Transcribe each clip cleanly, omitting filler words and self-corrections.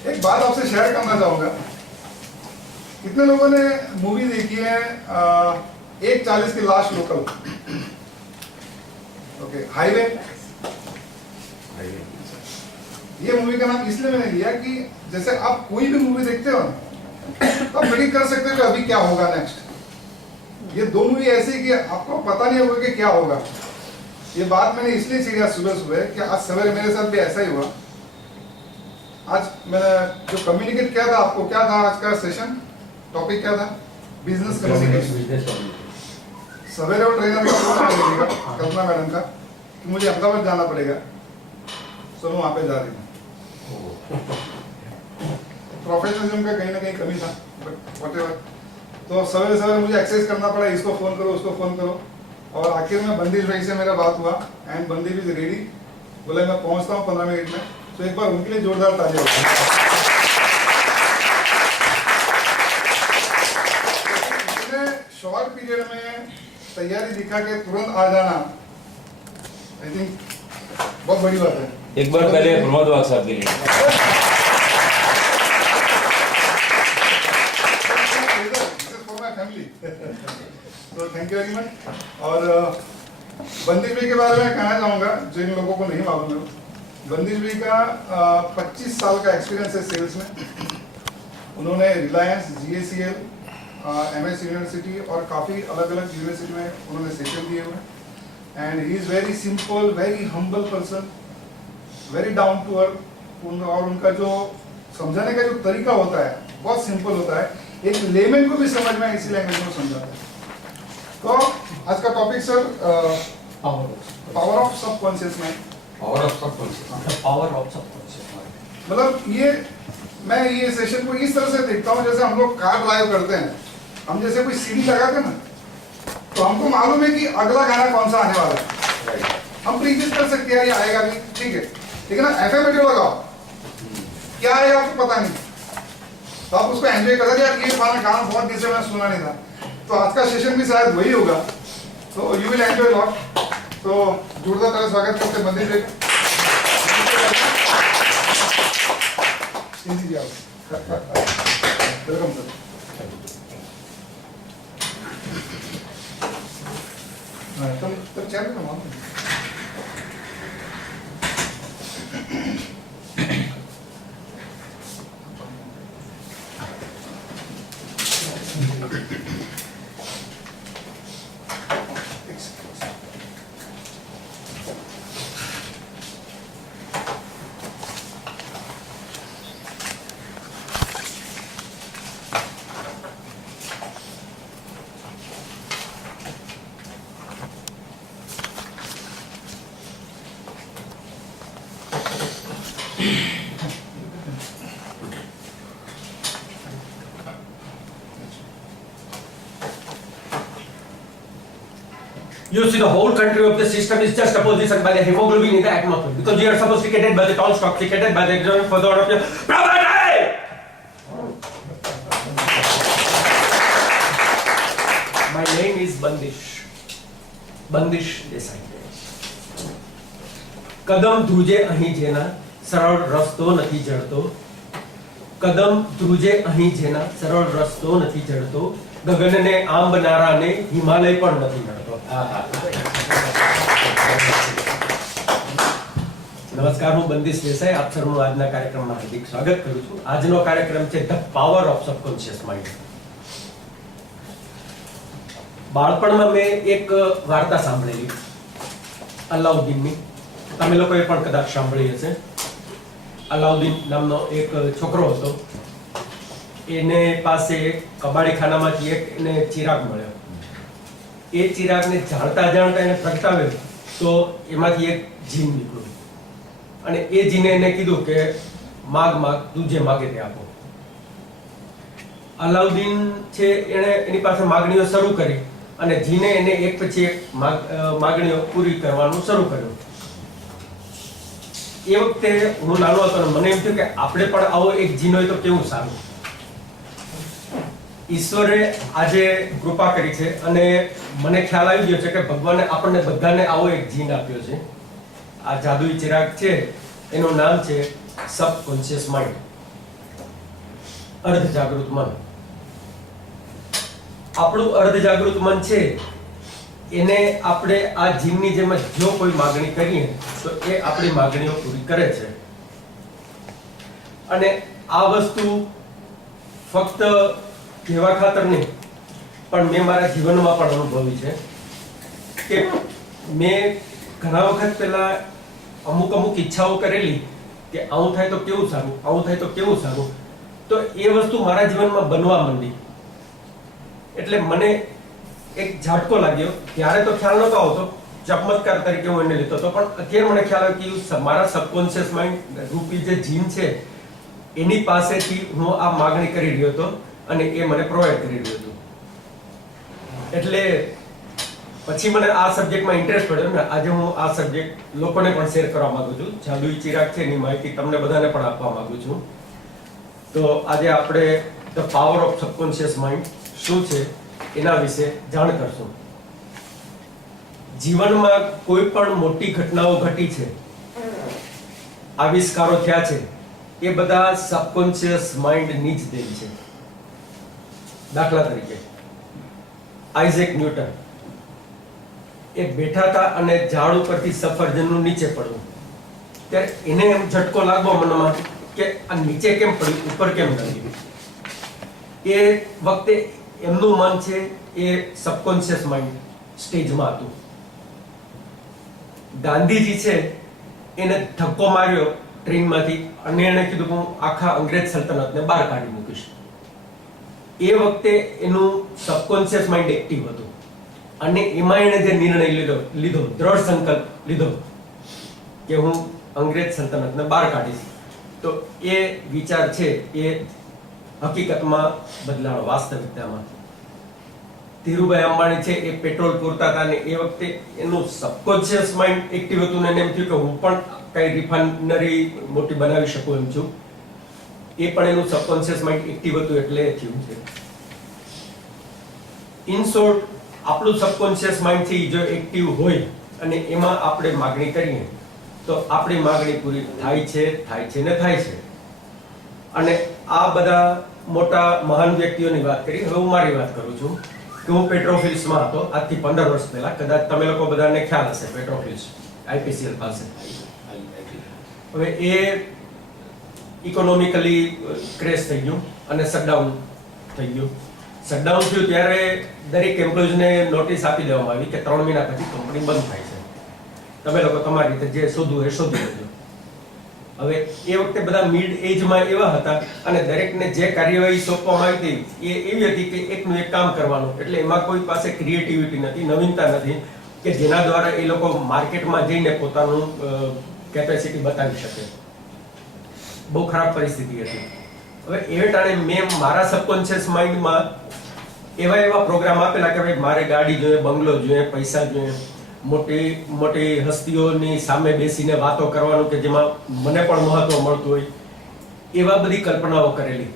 एक बात आपसे शेयर करना चाहूंगा। कितने लोगों ने मूवी देखी है 1:40 की लास्ट लोकल? Okay, highway. ये मूवी का नाम इसलिए मैंने लिया कि जैसे आप कोई भी मूवी देखते हो तो आप प्रेडिक्ट कर सकते हो कि अभी क्या होगा नेक्स्ट। ये दो मूवी ऐसी कि आपको पता नहीं होगा कि क्या होगा। ये बात मैंने इसलिए छेड़ा सुबह सुबह कि आज सवेरे मेरे साथ भी ऐसा ही हुआ। आज मैंने जो कम्युनिकेट किया था आपको, क्या था आज का सेशन, टॉपिक क्या था? Business communication. सवेरे वो ट्रेनर का कल्पना मैडम का कि मुझे अहमदाबाद जाना पड़ेगा, तो मैं वहां पे जा रही हूँ। प्रोफेशनलिज्म का कहीं ना कहीं कमी था, बट व्हाटएवर। तो सवेरे सवेरे मुझे एक्सेस करना पड़ा, इसको फोन करो उसको फोन करो, और आखिर में बंदिश भाई से मेरा बात हुआ एंड बंदिश इज रेडी, बोले मैं पहुंचता हूँ 15 मिनट में। तो एक बार उनके लिए जोरदार तालियां होती हैं। इतने शॉर्ट पीरियड में तैयारी दिखा के तुरंत आ जाना, आई थिंक बहुत बड़ी बात है। एक बार पहले प्रमोद वाघ साहब के लिए तो थैंक यू वेरी मच। और बंदिश भाई के बारे में कहना चाहूँगा जिन लोगों को नहीं मालूम है, बंदिश भाई का 25 साल का एक्सपीरियंस है सेल्स में। उन्होंने रिलायंस, GACL, MS यूनिवर्सिटी और काफ़ी अलग अलग यूनिवर्सिटी में उन्होंने सेशन दिए हुए हैं। And he is very simple, very humble person, very down to earth. और उनका जो समझाने का जो तरीका होता है बहुत सिंपल होता है, एक लेमन को भी समझ में इसी लैंग्वेज में समझाता है। तो आज का topic sir, power of subconscious mind. Power of subconscious, power of subconscious mind. मतलब ये मैं ये सेशन को इस तरह से देखता हूँ जैसे हम लोग कार ड्राइव करते हैं, हम जैसे कोई सीडी लगाते ना, तो हमको मालूम है कि अगला गाना कौन सा आने वाला है, हम प्रीवियस कर सकते हैं, ये आएगा भी, ठीक है। लेकिन आप FM रेडियो लगाओ, क्या आएगा आपको पता नहीं, तो आप उसको एंजॉय कर रहे यार, ये गाना बहुत दिन से मैंने सुना नहीं था। तो आज का सेशन भी शायद वही होगा, तो यू विल एंजॉय लॉट। तो जोरदार तरह स्वागत करते हैं बंदिश भाई। Welcome sir. तो चैनल का नाम You see, the whole country of the system is just a position by the hemoglobin in the atmosphere, because we are sophisticated by the tall sophisticated by the exam for the order of your property. My name is Bandish Desai. કદમ ધ્રુજે અહીં જેના સરળ રસ્તો નથી જડતો, કદમ ધ્રુજે અહીં જેના સરળ રસ્તો નથી જડતો, ગગનને આંબનારાને હિમાલય પણ નથી નડતો. નમસ્કાર, હું બંદિશ દેસાઈ આપ સૌનું આજના કાર્યક્રમમાં હાર્દિક સ્વાગત કરું છું. આજનો કાર્યક્રમ છે the power of subconscious mind. બાળપણમાં મેં એક વાર્તા સાંભળેલી અલાઉદ્દીનની, તમે લોકોએ પણ કદાચ સાંભળી હશે. અલાઉદ્દીન નામનો એક છોકરો હતો, એને પાસે કબાડીખાનામાંથી એક એને ચિરાગ મળ્યો. એ ચિરાગને જાણતા જાણતા એને પ્રગટાવ્યો તો એમાંથી એક જીન નીકળ્યું, અને એ જીને એને કીધું કે માગ માગ, તું જે માગે તે આપો. અલાઉદ્દીન છે એણે એની પાસે માગણીઓ શરૂ કરી અને જીને એને એક પછી એક માગણીઓ પૂરી કરવાનું શરૂ કર્યું. એ વખતે હું નાનો હતો અને મને એમ થયું કે આપણે પણ આવો એક જીન હોય તો કેવું સારું. ઈશ્વરે આજે કૃપા કરી છે અને મને ખ્યાલ આવી ગયો છે કે ભગવાને આપણને બધાને આવો એક જીન આપ્યો છે. આ જાદુઈ ચિરાગ છે, એનું નામ છે સબકોન્શિયસ માઇન્ડ. અર્ધ જાગૃત મન. આપણું અર્ધ જાગૃત મન છે એને આપણે આ જીનની જેમ જ જો કોઈ માગણી કરીએ તો એ આપણી માગણીઓ પૂરી કરે છે. અને આ વસ્તુ ફક્ત કહેવા ખાતર નહીં, પણ મેં મારા જીવનમાં પણ અનુભવી છે કે મેં ઘણા વખત પહેલા અમુક ઈચ્છાઓ કરેલી કે આવું થાય તો કેવું સારું, આવું થાય તો કેવું સારું, તો એ વસ્તુ મારા જીવનમાં બનવા માંડી. એટલે મને એક ઝાટકો લાગ્યો. ત્યારે તો ખ્યાલ નતો આવતો, ચમત્કાર તરીકે હું એને લેતો હતો, પણ અત્યારે મને ખ્યાલ આવ્યો કે મારા સબકોન્શિયસ માઇન્ડ રૂપી જે જીન છે એની પાસેથી હું આ માગણી કરી રહ્યો હતો અને એ મને પ્રોવાઈડ કરી રહ્યો હતો. એટલે પછી મને આ સબ્જેક્ટમાં ઇન્ટરેસ્ટ પડ્યો ને આજે હું આ સબ્જેક્ટ લોકોને પણ શેર કરવા માંગુ છું. જાદુઈ ચિરાગ છે એની માહિતી તમને બધાને પણ આપવા માંગુ છું. તો આજે આપણે the power of subconscious mind શું છે એના વિશે જાણ કરશું. જીવનમાં કોઈ પણ મોટી ઘટનાઓ ઘટી છે, આવિષ્કારો થયા છે, એ બધા સબકોન્શિયસ માઇન્ડની જ દેન છે. દાખલા તરીકે આઇઝેક ન્યૂટન એ બેઠા હતા અને ઝાડ ઉપરથી સફરજનનું નીચે પડવું, ત્યારે એને એમ ઝટકો લાગવો મનમાં કે આ નીચે કેમ પડ્યું, ઉપર કેમ નથી. એ વખતે એમનું મન છે એ સબકોન્શિયસ માઇન્ડ સ્ટેજમાં હતું. ગાંધીજી છે એને ધક્કો માર્યો ટ્રેનમાંથી અને એને કીધું કે હું આખા અંગ્રેજ સલ્તનતને બહાર કાઢી મૂકીશ. એ વખતે એનું સબકોન્શિયસ માઇન્ડ એક્ટિવ હતું અને એમાં એને જે નિર્ણય લીધો દ્રઢ સંકલ્પ લીધો કે હું અંગ્રેજ સલ્તનતને બહાર કાઢીશ, તો એ વિચાર છે એ હકીકતમાં બદલાણો વાસ્તવિકતામાં. ધીરુભાઈ અંબાણી છે એ પેટ્રોલ પૂરતા હતા અને એ વખતે એનું સબકોન્શિયસ માઇન્ડ એક્ટિવ હતું ને એમ થયું કે હું પણ કઈ રિફાઇનરી મોટી બનાવી શકું એમ છું. એ પણ એનું સબકોન્શિયસ માઇન્ડ એક્ટિવ હતું એટલે થયું છે. ઇન શોર્ટ, આપણું સબકોન્શિયસ માઇન્ડ થી જો એક્ટિવ હોય અને એમાં આપણે માગણી કરીએ તો આપણી માગણી પૂરી થાય છે ને થાય છે. અને આ બધા મોટા મહાન વ્યક્તિઓની વાત કરી, હવે હું મારી વાત કરું છું કે હું પેટ્રોફિલ્સમાં હતો આજથી 15 વર્ષ પહેલા. કદાચ તમે લોકો બધાને ખ્યાલ હશે પેટ્રોફિલ્સ આઈપીસીએલ પાસે. હવે એ ઇકોનોમિકલી ક્રેશ થઈ ગયું અને શટડાઉન થઈ ગયું. શટડાઉન થયું ત્યારે દરેક એમ્પ્લોઈઝને નોટિસ આપી દેવામાં આવી કે 3 મહિના પછી કંપની બંધ થાય છે, તમે લોકો તમારી રીતે જે શોધવું એ શોધી લેજો. હવે એ વખતે બધા મિડ એજમાં એવા હતા અને દરેકને જે કાર્યવાહી સોંપવામાં આવી હતી એ એવી હતી કે એકનું એક કામ કરવાનું, એટલે એમાં કોઈ પાસે ક્રિએટિવિટી નથી, નવીનતા નથી કે જેના દ્વારા એ લોકો માર્કેટમાં જઈને પોતાનું કેપેસિટી બતાવી શકે. બહુ ખરાબ પરિસ્થિતિ હતી. હવે એ ટાણે મેં મારા સબકોન્શિયસ માઇન્ડમાં એવા પ્રોગ્રામ આપેલા કે ભાઈ મારે ગાડી જોઈએ, બંગલો જોઈએ, પૈસા જોઈએ, મોટી હસ્તીઓની સામે બેસીને વાતો કરવાનું કે જેમાં મને પણ મહત્વ મળતું હોય, એવા બધી કલ્પનાઓ કરેલી.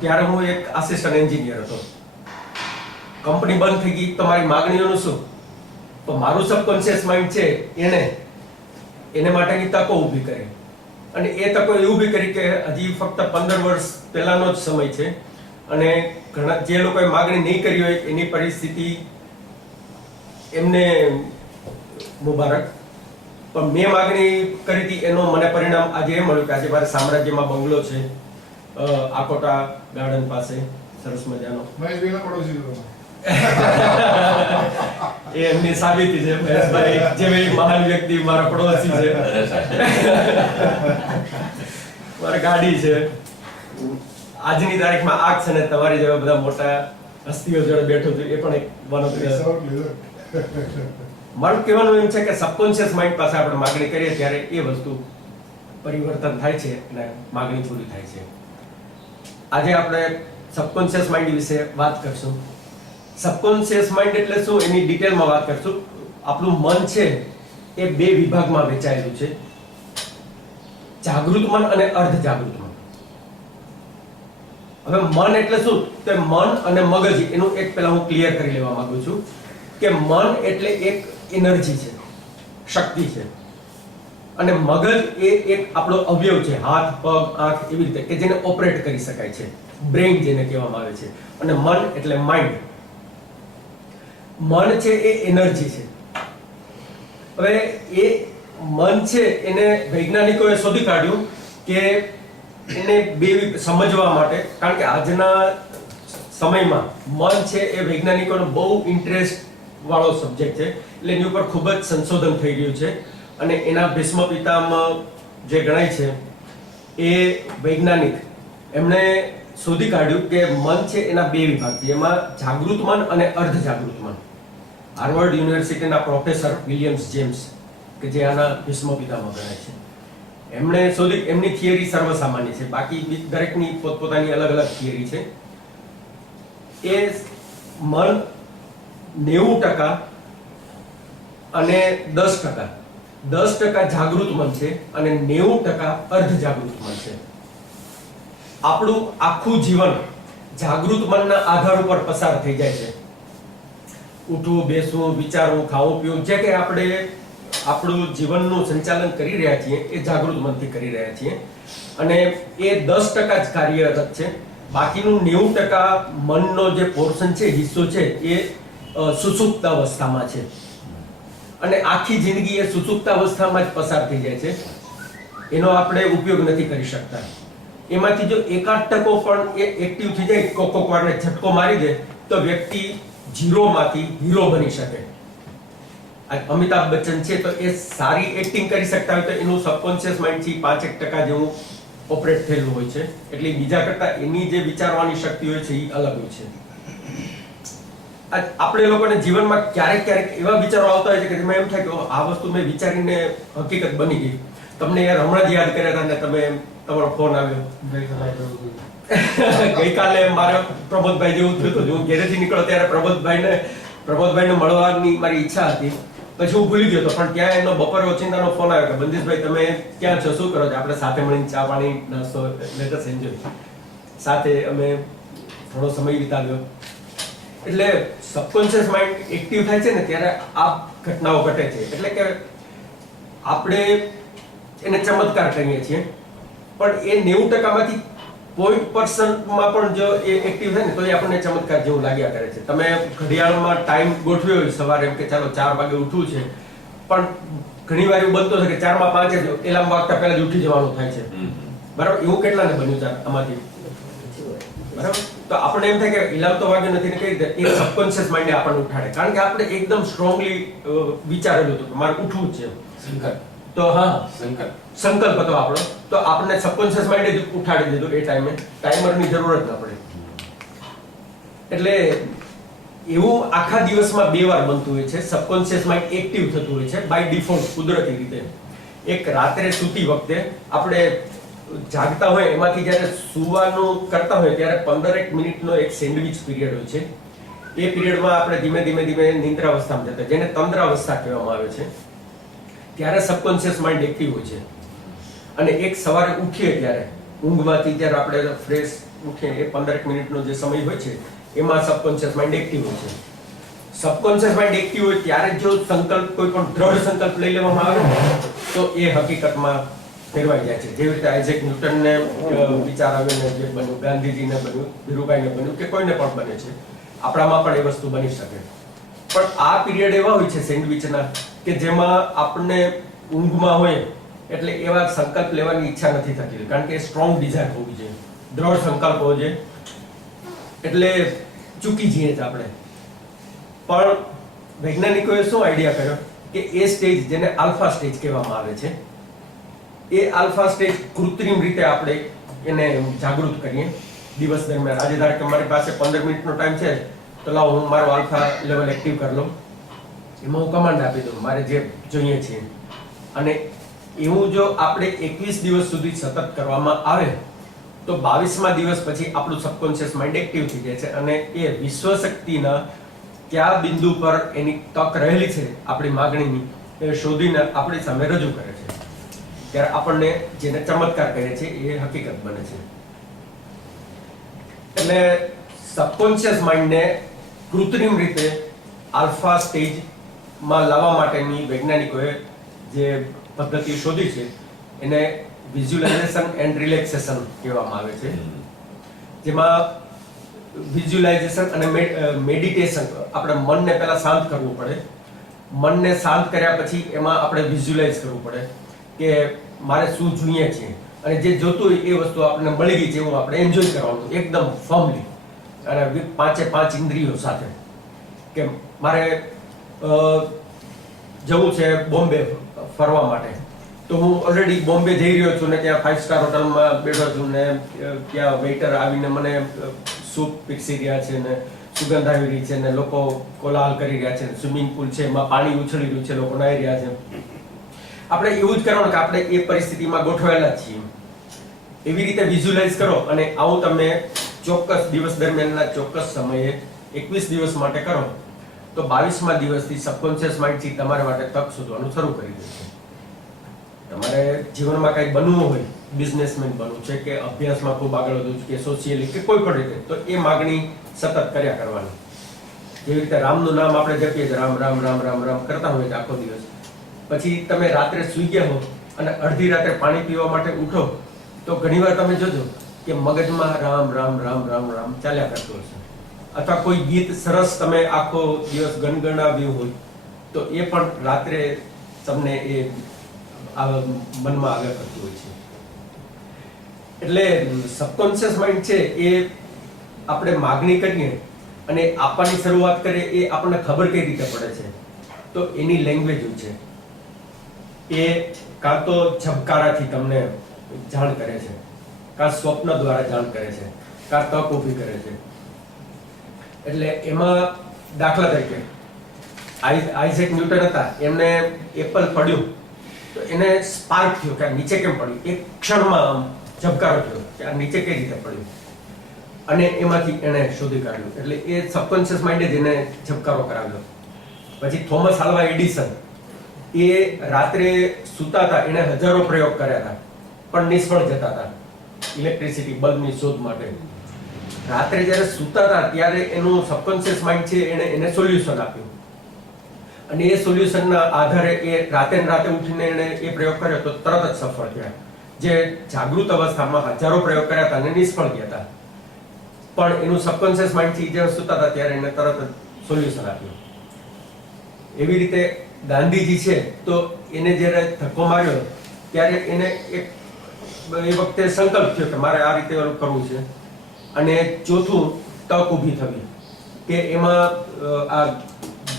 ત્યારે હું એક આસિસ્ટન્ટ એન્જિનિયર હતો. કંપની બંધ થઈ ગઈ તો મારી માગણીઓનું શું? તો મારું સબકોન્શિયસ માઇન્ડ છે એને માટેની તકો ઊભી કરી અને એ તકો એ ઊભી કરી કે હજી ફક્ત 15 વર્ષ પહેલાનો જ સમય છે અને ઘણા જે લોકોએ માગણી નહીં કરી હોય એની પરિસ્થિતિ એમને મુબારક, પણ મેં માગણી કરી હતી એનો મને પરિણામ આજે એ મળ્યું કે આજે મારા સામ્રાજ્યમાં બંગલો છે આકોટા ગાર્ડન પાસે, સરસ મજાનો. મહેશભાઈના પડોશી છો. એ એમની સાબિતી છે. મહેશભાઈ જેવી મહાન વ્યક્તિ મારા પડોશી છે. મારી ગાડી છે. આજની તારીખમાં આ છે ને તમારી જેવા બધા મોટા હસ્તીઓ જોડે બેઠો છું, એ પણ એક વન ઓફ મારું કહેવાનું એમ છે કે સબકોન્શિયસ માઇન્ડ પાસે આપણે માગણી કરીએ ત્યારે એ વસ્તુ પરિવર્તન થાય છે અને માગણી પૂરી થાય છે. આજે આપણે સબકોન્શિયસ માઇન્ડ વિશે વાત કરશું. સબકોન્શિયસ માઇન્ડ એટલે શું એની ડિટેલમાં વાત કરશું. આપણું મન છે એ 2 વિભાગમાં વહેંચાયેલું છે, જાગૃત મન અને અર્ધ જાગૃત મન. હવે મન એટલે શું? તો મન અને મગજ એનું એક પહેલા હું ક્લિયર કરી લેવા માંગુ છું કે મન એટલે એક એનર્જી છે, શક્તિ છે. અને મગજ એ એક આપણો અવયવ છે, હાથ પગ આંખ એવી રીતે કે જેને ઓપરેટ કરી શકાય છે, બ્રેઇન જેને કહેવામાં આવે છે. અને મન એટલે માઇન્ડ. મન છે એ એનર્જી છે. હવે એ મન છે એને વૈજ્ઞાનિકોએ શોધી કાઢ્યું કે એને સમજવા માટે, કારણ કે આજના સમયમાં મન છે એ વૈજ્ઞાનિકોનો બહુ ઇન્ટરેસ્ટ વાળો સબ્જેક્ટ છે, એટલે એની ઉપર ખૂબ જ સંશોધન થઈ રહ્યું છે. અને એના ભીષ્મ પિતામહ જે ગણાય છે એ વૈજ્ઞાનિક, એમણે શોધી કાઢ્યું કે મન છે એના બે વિભાગ છે, એમાં જાગૃત મન અને અર્ધ જાગૃત મન. હાર્વર્ડ યુનિવર્સિટીના પ્રોફેસર વિલિયમ્સ જેમ્સ, કે જે આના ભીષ્મ પિતામહ ગણાય છે, એમણે એમની થિયરી સર્વસામાન્ય છે, બાકી દરેકની પોતપોતાની અલગ અલગ થિયરી છે. એ મન 90% અને 10% જાગૃત મન છે અને 90% અર્ધ જાગૃત મન છે. આપણું આખું જીવન જાગૃત મનના આધાર ઉપર પસાર થઈ જાય છે. ઉઠવું, બેસવું, વિચારવું, ખાવું, પીવું, જે કે આપણે આપણું જીવનનું સંચાલન કરી રહ્યા છીએ એ જાગૃત મનથી કરી રહ્યા છીએ. અને એ 10% જ કાર્યરત છે. બાકીનું 90% મનનો જે પોર્શન છે, હિસ્સો છે, એ સુષુપ્ત અવસ્થામાં છે. અને આખી જિંદગી એ સુષુપ્ત અવસ્થામાં જ પસાર થઈ જાય છે. એનો આપણે ઉપયોગ નથી કરી શકતા. એમાંથી જો 1-8% પણ એ એક્ટિવ થઈ જાય, કોક વારને ઝટકો મારી દે, તો વ્યક્તિ 0 માંથી હીરો બની શકે. અમિતાભ બચ્ચન છે તો એ સારી એક્ટિંગ કરી શકતા હોય તો એનું સબકોન્શિયસ માઇન્ડ થી 5% જેવું ઓપરેટ થયેલું હોય છે. એટલે બીજા કરતા એની જે વિચારવાની શક્તિ હોય છે એ અલગ હોય છે. આપણે લોકોને જીવનમાં ક્યારેક ક્યારેક એવા વિચારો આવતા હોય છે કે જેમાં એમ થાય કે આ વસ્તુ મેં વિચારીને હકીકત બની ગઈ. તમને યાર હમણાં જ યાદ કર્યા હતા ને તમે તમારો ફોન આવ્યો ગઈકાલે. મારે પ્રબોધભાઈ જેવું થયું હતું. હું ઘરેથી નીકળ્યો ત્યારે પ્રબોધભાઈને મળવાની મારી ઈચ્છા હતી. પછી હું ભૂલી ગયો હતો, પણ ત્યાં એનો બપોરે ઓચિંતાનો ફોન આવ્યો કે બંદીશભાઈ તમે ક્યાં છો, શું કરો છો? આપણે સાથે મળીને ચા પાણી નાસ્તો લેટ અસ એન્જોય. સાથે અમે થોડો સમય વિતાવ્યો. એટલે સબકોન્શિયસ માઇન્ડ એક્ટિવ થાય છે ને ત્યારે આ ઘટનાઓ ઘટે છે. એટલે કે આપણે એને ચમત્કાર કરીએ છીએ, પણ એ 90% માંથી 0.% પણ જો એ એક્ટિવ થાય ને તો એ આપણને ચમત્કાર જેવું લાગ્યા કરે છે. તમે ઘડિયાળમાં ટાઈમ ગોઠવ્યો હોય સવારે એમ કે ચાલો 4 વાગે ઉઠવું છે, પણ ઘણી વાર એવું બનતું છે કે 4:05 જ એલાર્મ વાગતા પહેલા જ ઉઠી જવાનું થાય છે. બરાબર? એવું કેટલાને બન્યું છે આમાંથી? બરાબર? તો આપણે એમ થાય કે એલાર્મ તો વાગ્યો નથી ને કઈ રીતે એ સબકોન્શિયસ માઇન્ડે આપણને ઉઠાડે, કારણ કે આપણે એકદમ સ્ટ્રોંગલી વિચારેલું હતું કે મારે ઉઠવું જ છે. તો હા, સંકલ્પ હતો આપણો, તો આપણને સબકોન્શિયસ માઇન્ડે જ ઉઠાડી દીધું. એ ટાઈમે ટાઈમરની જરૂર જ ન પડે. એટલે એવું આખા દિવસમાં 2 વાર બનતું હોય છે. સબકોન્શિયસ માઇન્ડ એક્ટિવ થતું હોય છે બાય ડિફોલ્ટ, કુદરતી રીતે. એક રાત્રે સૂતી વખતે આપણે જાગતા હોય એમાંથી જ્યારે સુવાનું કરતા હોય ત્યારે 15 મિનિટનો એક સેન્ડવિચ પીરિયડ હોય છે. એ પીરિયડમાં આપણે ધીમે ધીમે નિંદ્રાવસ્થામાં જતા, જેને તંદ્રાવસ્થા કહેવામાં આવે છે, ત્યારે સબકોન્શિયસ માઇન્ડ એક્ટિવ હોય છે. અને એક સવારે ઉઠીએ ત્યારે ઊંઘમાંથી જ્યારે આપણે ફ્રેશ ઉઠીએ એ 15 મિનિટનો જે સમય હોય છે એમાં સબકોન્શિયસ માઇન્ડ એક્ટિવ હોય છે. સબકોન્શિયસ માઇન્ડ એક્ટિવ હોય ત્યારે જો સંકલ્પ, કોઈ પણ દ્રઢ સંકલ્પ લઈ લેવામાં આવે તો એ હકીકતમાં ફેરવાઈ જાય છે. જેવી રીતે આઇઝેક ન્યૂટનને વિચાર આવ્યો ને જે બન્યું, ગાંધીજીને બન્યું, ધીરુભાઈને બન્યું, કે કોઈને પણ બને છે. આપણામાં પણ એ વસ્તુ બની શકે. પણ આ પીરિયડ એવા હોય છે સેન્ડવિચના કે જેમાં આપણને ઊંઘમાં હોય એટલે એવા સંકલ્પ લેવાની ઈચ્છા નથી થતી, કારણ કે સ્ટ્રોંગ ડિઝાયર હોવી જોઈએ, દ્રઢ સંકલ્પ હોવો જોઈએ. એટલે ચૂકી જઈએ છીએ આપણે. પણ વૈજ્ઞાનિકોએ શું આઈડિયા કર્યો કે એ સ્ટેજ, જેને આલ્ફા સ્ટેજ કહેવામાં આવે છે, એ આલ્ફા સ્ટેજ કૃત્રિમ રીતે આપણે એને જાગૃત કરીએ દિવસ દરમિયાન. આજે ધારો કે મારી પાસે 15 મિનિટનો ટાઈમ છે, તો લાવો હું મારો આલ્ફા લેવલ એક્ટિવ કરી લઉં. એમાં હું કમાન્ડ આપી દઉં મારે જે જોઈએ છે. અને એવું જો આપણે 21 દિવસ સુધી સતત કરવામાં આવે તો 22મા દિવસ પછી આપણું સબકોન્શિયસ માઇન્ડ એક્ટિવ થઈ જાય છે અને એ વિશ્વ શક્તિના કયા બિંદુ પર એની તક રહેલી છે આપણી માગણીની એ શોધીને આપણી સામે રજૂ કરે છે. ત્યારે આપણને જેને ચમત્કાર કહે છે એ હકીકત બને છે. એટલે સબકોન્શિયસ માઇન્ડને કૃત્રિમ રીતે આલ્ફા સ્ટેજમાં લાવવા માટેની વૈજ્ઞાનિકોએ જે પદ્ધતિ શોધી છે એને વિઝ્યુલાઇઝેશન એન્ડ રિલેક્સેશન કહેવામાં આવે છે, જેમાં વિઝ્યુલાઇઝેશન અને મેડિટેશન, આપણે મનને પહેલા શાંત કરવું પડે. મનને શાંત કર્યા પછી એમાં આપણે વિઝ્યુલાઇઝ કરવું પડે કે મારે શું જોઈએ છે અને જે જોતું હોય એ વસ્તુ આપણને મળી ગઈ છે એવું આપણે એન્જોય કરવાનું એકદમ ફર્મલી અને પાંચે પાંચ ઇન્દ્રિયો સાથે. કે મારે જવું છે બોમ્બે ફરવા માટે, તો હું ઓલરેડી બોમ્બે જઈ રહ્યો છું ને ત્યાં 5 સ્ટાર હોટલમાં બેઠો છું ને ત્યાં વેઇટર આવીને મને સૂપ પીરસી રહ્યા છે ને સુગંધ આવી રહી છે ને લોકો કોલાહલ કરી રહ્યા છે, સ્વિમિંગ પુલ છે એમાં પાણી ઉછળી રહ્યું છે, લોકો નાહી રહ્યા છે. આપણે એવું જ કરવાનું કે આપણે એ પરિસ્થિતિમાં ગોઠવાયેલા છીએ એવી રીતે વિઝ્યુલાઇઝ કરો અને આવું તમે ચોક્કસ દિવસ દરમિયાનના ચોક્કસ સમયે 21 દિવસ માટે કરો તો 22મા દિવસથી સબકોન્શિયસ માઇન્ડથી તમારા માટે તક શોધવાનું શરૂ કરી દેશે. તમારે જીવનમાં કંઈ બનવું હોય, બિઝનેસમેન બનવું છે કે અભ્યાસમાં ખૂબ આગળ વધવું છે કે સોશિયલી કે કોઈ પણ રીતે, તો એ માગણી સતત કર્યા કરવાની. જેવી રીતે રામનું નામ આપણે જપીએ છીએ, રામ રામ રામ રામ રામ કરતા હોય આખો દિવસ, પછી તમે રાત્રે સૂઈ ગયા હો અને અડધી રાત્રે પાણી પીવા માટે ઉઠો તો ઘણીવાર તમે જોજો કે મગજમાં રામ રામ રામ રામ રામ ચાલ્યા કરતું હશે. અથવા કોઈ ગીત સરસ તમે આખો દિવસ ગણગણાવ્યું હોય તો એ પણ રાત્રે તમને એ મનમાં આવ્યા કરતું હોય છે. એટલે સબકોન્શિયસ માઇન્ડ છે એ આપણે માગણી કરીએ અને આપવાની શરૂઆત કરીએ એ આપણને ખબર કઈ રીતે પડે છે, તો એની લેંગ્વેજ છે એ કાં તો ઝબકારાથી તમને જાણ કરે છે, કાં સ્વપ્ન દ્વારા જાણ કરે છે, કાં તક ઊભી કરે છે. એટલે એમાં દાખલા તરીકે આઇઝેક ન્યૂટન હતા, એમને એપલ પડ્યું તો એને સ્પાર્ક થયો કે આ નીચે કેમ પડ્યું, એક ક્ષણમાં ઝબકારો થયો કે આ નીચે કઈ રીતે પડ્યું અને એમાંથી એને શોધી કાઢ્યું. એટલે એ સબકોન્શિયસ માઇન્ડે જ એને ઝબકારો કરાવ્યો. પછી થોમસ આલ્વા એડિસન, એ રાત્રે સૂતા હતા, એને હજારો પ્રયોગ કર્યા હતા પણ નિષ્ફળ જતા હતા ઇલેક્ટ્રિસિટી બલ્બની શોધ માટે. રાત્રે જ્યારે સૂતા હતા ત્યારે એનું સબકોન્શિયસ માઇન્ડ છે એને સોલ્યુશન આપ્યું અને એ સોલ્યુશનના આધારે એ રાતે ઉઠીને એને એ પ્રયોગ કર્યો તો તરત જ સફળ થયા. જે જાગૃત અવસ્થામાં હજારો પ્રયોગ કર્યા હતા અને નિષ્ફળ ગયા હતા, પણ એનું સબકોન્શિયસ માઇન્ડથી જ્યારે સૂતા હતા ત્યારે એને તરત જ સોલ્યુશન આપ્યું. એવી રીતે ગાંધીજી છે તો એને જ્યારે ધક્કો માર્યો ત્યારે એને એક એ વખતે સંકલ્પ થયો કે મારે આ રીતે કરવું છે. અને ચોથું તક ઊભી થવી કે એમાં આ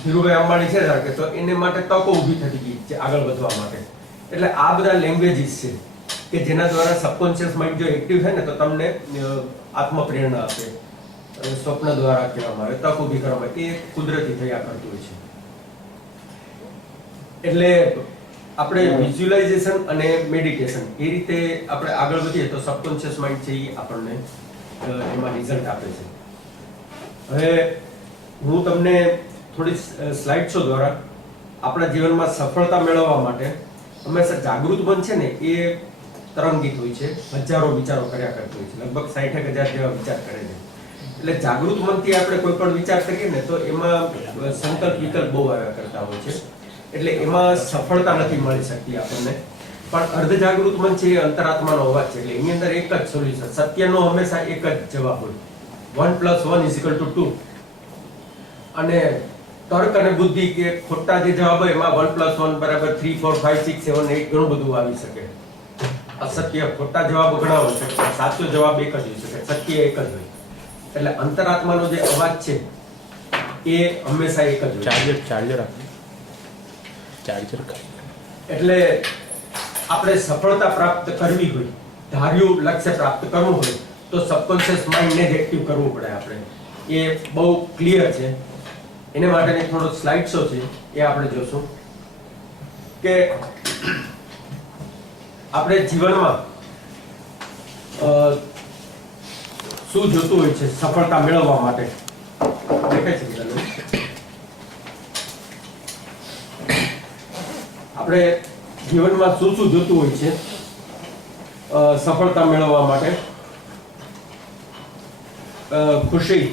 ધીરુભાઈ અંબાણી છે કે તો એને માટે તકો ઊભી થતી ગઈ છે આગળ વધવા માટે. એટલે આ બધા લેંગ્વેજીસ છે કે જેના દ્વારા સબકોન્શિયસ માઇન્ડ જો એક્ટિવ થાય ને તો તમને આત્મપ્રેરણા આપે, સ્વપ્ન દ્વારા કહેવામાં આવે, તક ઊભી કરવામાં આવે, એ કુદરતી થયા કરતું હોય છે. એટલે આપણે વિઝ્યુલાઇઝેશન અને મેડિટેશન એ રીતે આપણે આગળ વધીએ તો સબકોન્શિયસ માઇન્ડ છે એ આપણને એમાં રિઝલ્ટ આપે છે. હવે હું તમને થોડી સ્લાઇડ શો દ્વારા આપણા જીવનમાં સફળતા મેળવવા માટે હંમેશા જાગૃત મન છે ને એ તરંગિત હોય છે, હજારો વિચારો કર્યા કરતું હોય છે, લગભગ 60,000 જેવા વિચાર કરે છે. એટલે જાગૃત મનથી આપણે કોઈ પણ વિચાર કરીએ ને તો એમાં સંકલ્પ વિકલ્પ બહુ આવ્યા કરતા હોય છે, એટલે એમાં સફળતા નથી મળી શકતી આપણને. પણ અર્ધ જાગૃત મન છે એ અંતરાત્માનો અવાજ છે, એટલે એની અંદર એક જ સોલ્યુશન, સત્યનો હંમેશા એક જ જવાબ હોય, 1 + 1 = 2. અને તર્ક અને બુદ્ધિ કે ખોટા જે જવાબ હોય એમાં 1 + 1 = 3 4 5 6 7 8 ઘણું બધું આવી શકે. અસત્ય ખોટા જવાબ ઘણા હોય શકે, સાચો જવાબ એક જ હોઈ શકે, સત્ય એક જ હોય. એટલે અંતરાત્માનો જે અવાજ છે એ હંમેશા એક જ હોય. ચાર્જર એટલે આપણે સફળતા પ્રાપ્ત કરવી હોય, ધાર્યું લક્ષ્ય પ્રાપ્ત કરવું હોય તો સબકોન્શિયસ માઇન્ડને જ એક્ટિવ કરવું પડે. આપણે એ બહુ ક્લિયર છે. એને માટેની થોડો સ્લાઇડ શો છે એ આપણે જોશું કે આપણે જીવનમાં શું જોતું હોય છે સફળતા મેળવવા માટે. દેખાય છે બધાને? આપણે જીવનમાં શું જોતું હોય છે સફળતા મેળવવા માટે? ખુશી,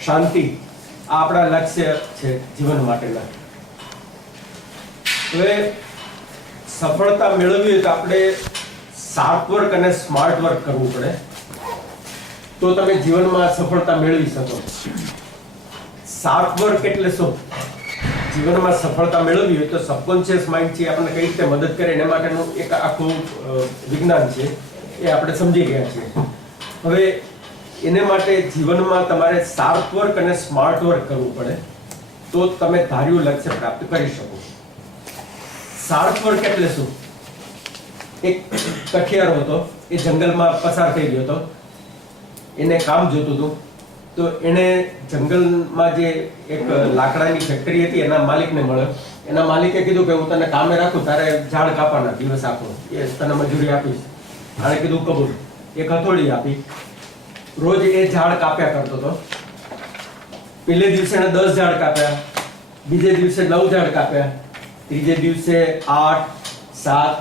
શાંતિ, આ આપણા લક્ષ્ય છે જીવન માટેના. હવે સફળતા મેળવવી હોય તો આપણે શાર્પ વર્ક અને સ્માર્ટ વર્ક કરવું પડે, તો તમે જીવનમાં સફળતા મેળવી શકો. શાર્પ વર્ક એટલે શું? જીવનમાં સફળતા મેળવવી હોય તો સબકોન્શિયસ માઇન્ડ છે આપણને કઈ રીતે મદદ કરે એના માટેનું એક આખું વિજ્ઞાન છે, એ આપણે સમજી ગયા છીએ. હવે એને માટે જીવનમાં તમારે શાર્પ વર્ક અને સ્માર્ટ વર્ક કરવું પડે, તો તમે ધાર્યું લક્ષ્ય પ્રાપ્ત કરી શકો. શાર્પ વર્ક એટલે શું? એક કઠિયારો હતો, એ જંગલમાં પસાર થઈ ગયો હતો, એને કામ જોતું હતું, તો એને જંગલમાં જે એક લાકડાની ફેક્ટરી હતી એના માલિકને મળ્યો. એના માલિકે કીધું કે હું તને કામે રાખું, તારે ઝાડ કાપવાના દિવસ આખો, એ તને મજૂરી આપીશ. આણે કીધું કબૂલ. એક હથોડી આપી, રોજ એ ઝાડ કાપ્યા કરતો હતો. પહેલે દિવસે એને 10 ઝાડ કાપ્યા, બીજે દિવસે 9 ઝાડ કાપ્યા, ત્રીજે દિવસે 8, 7,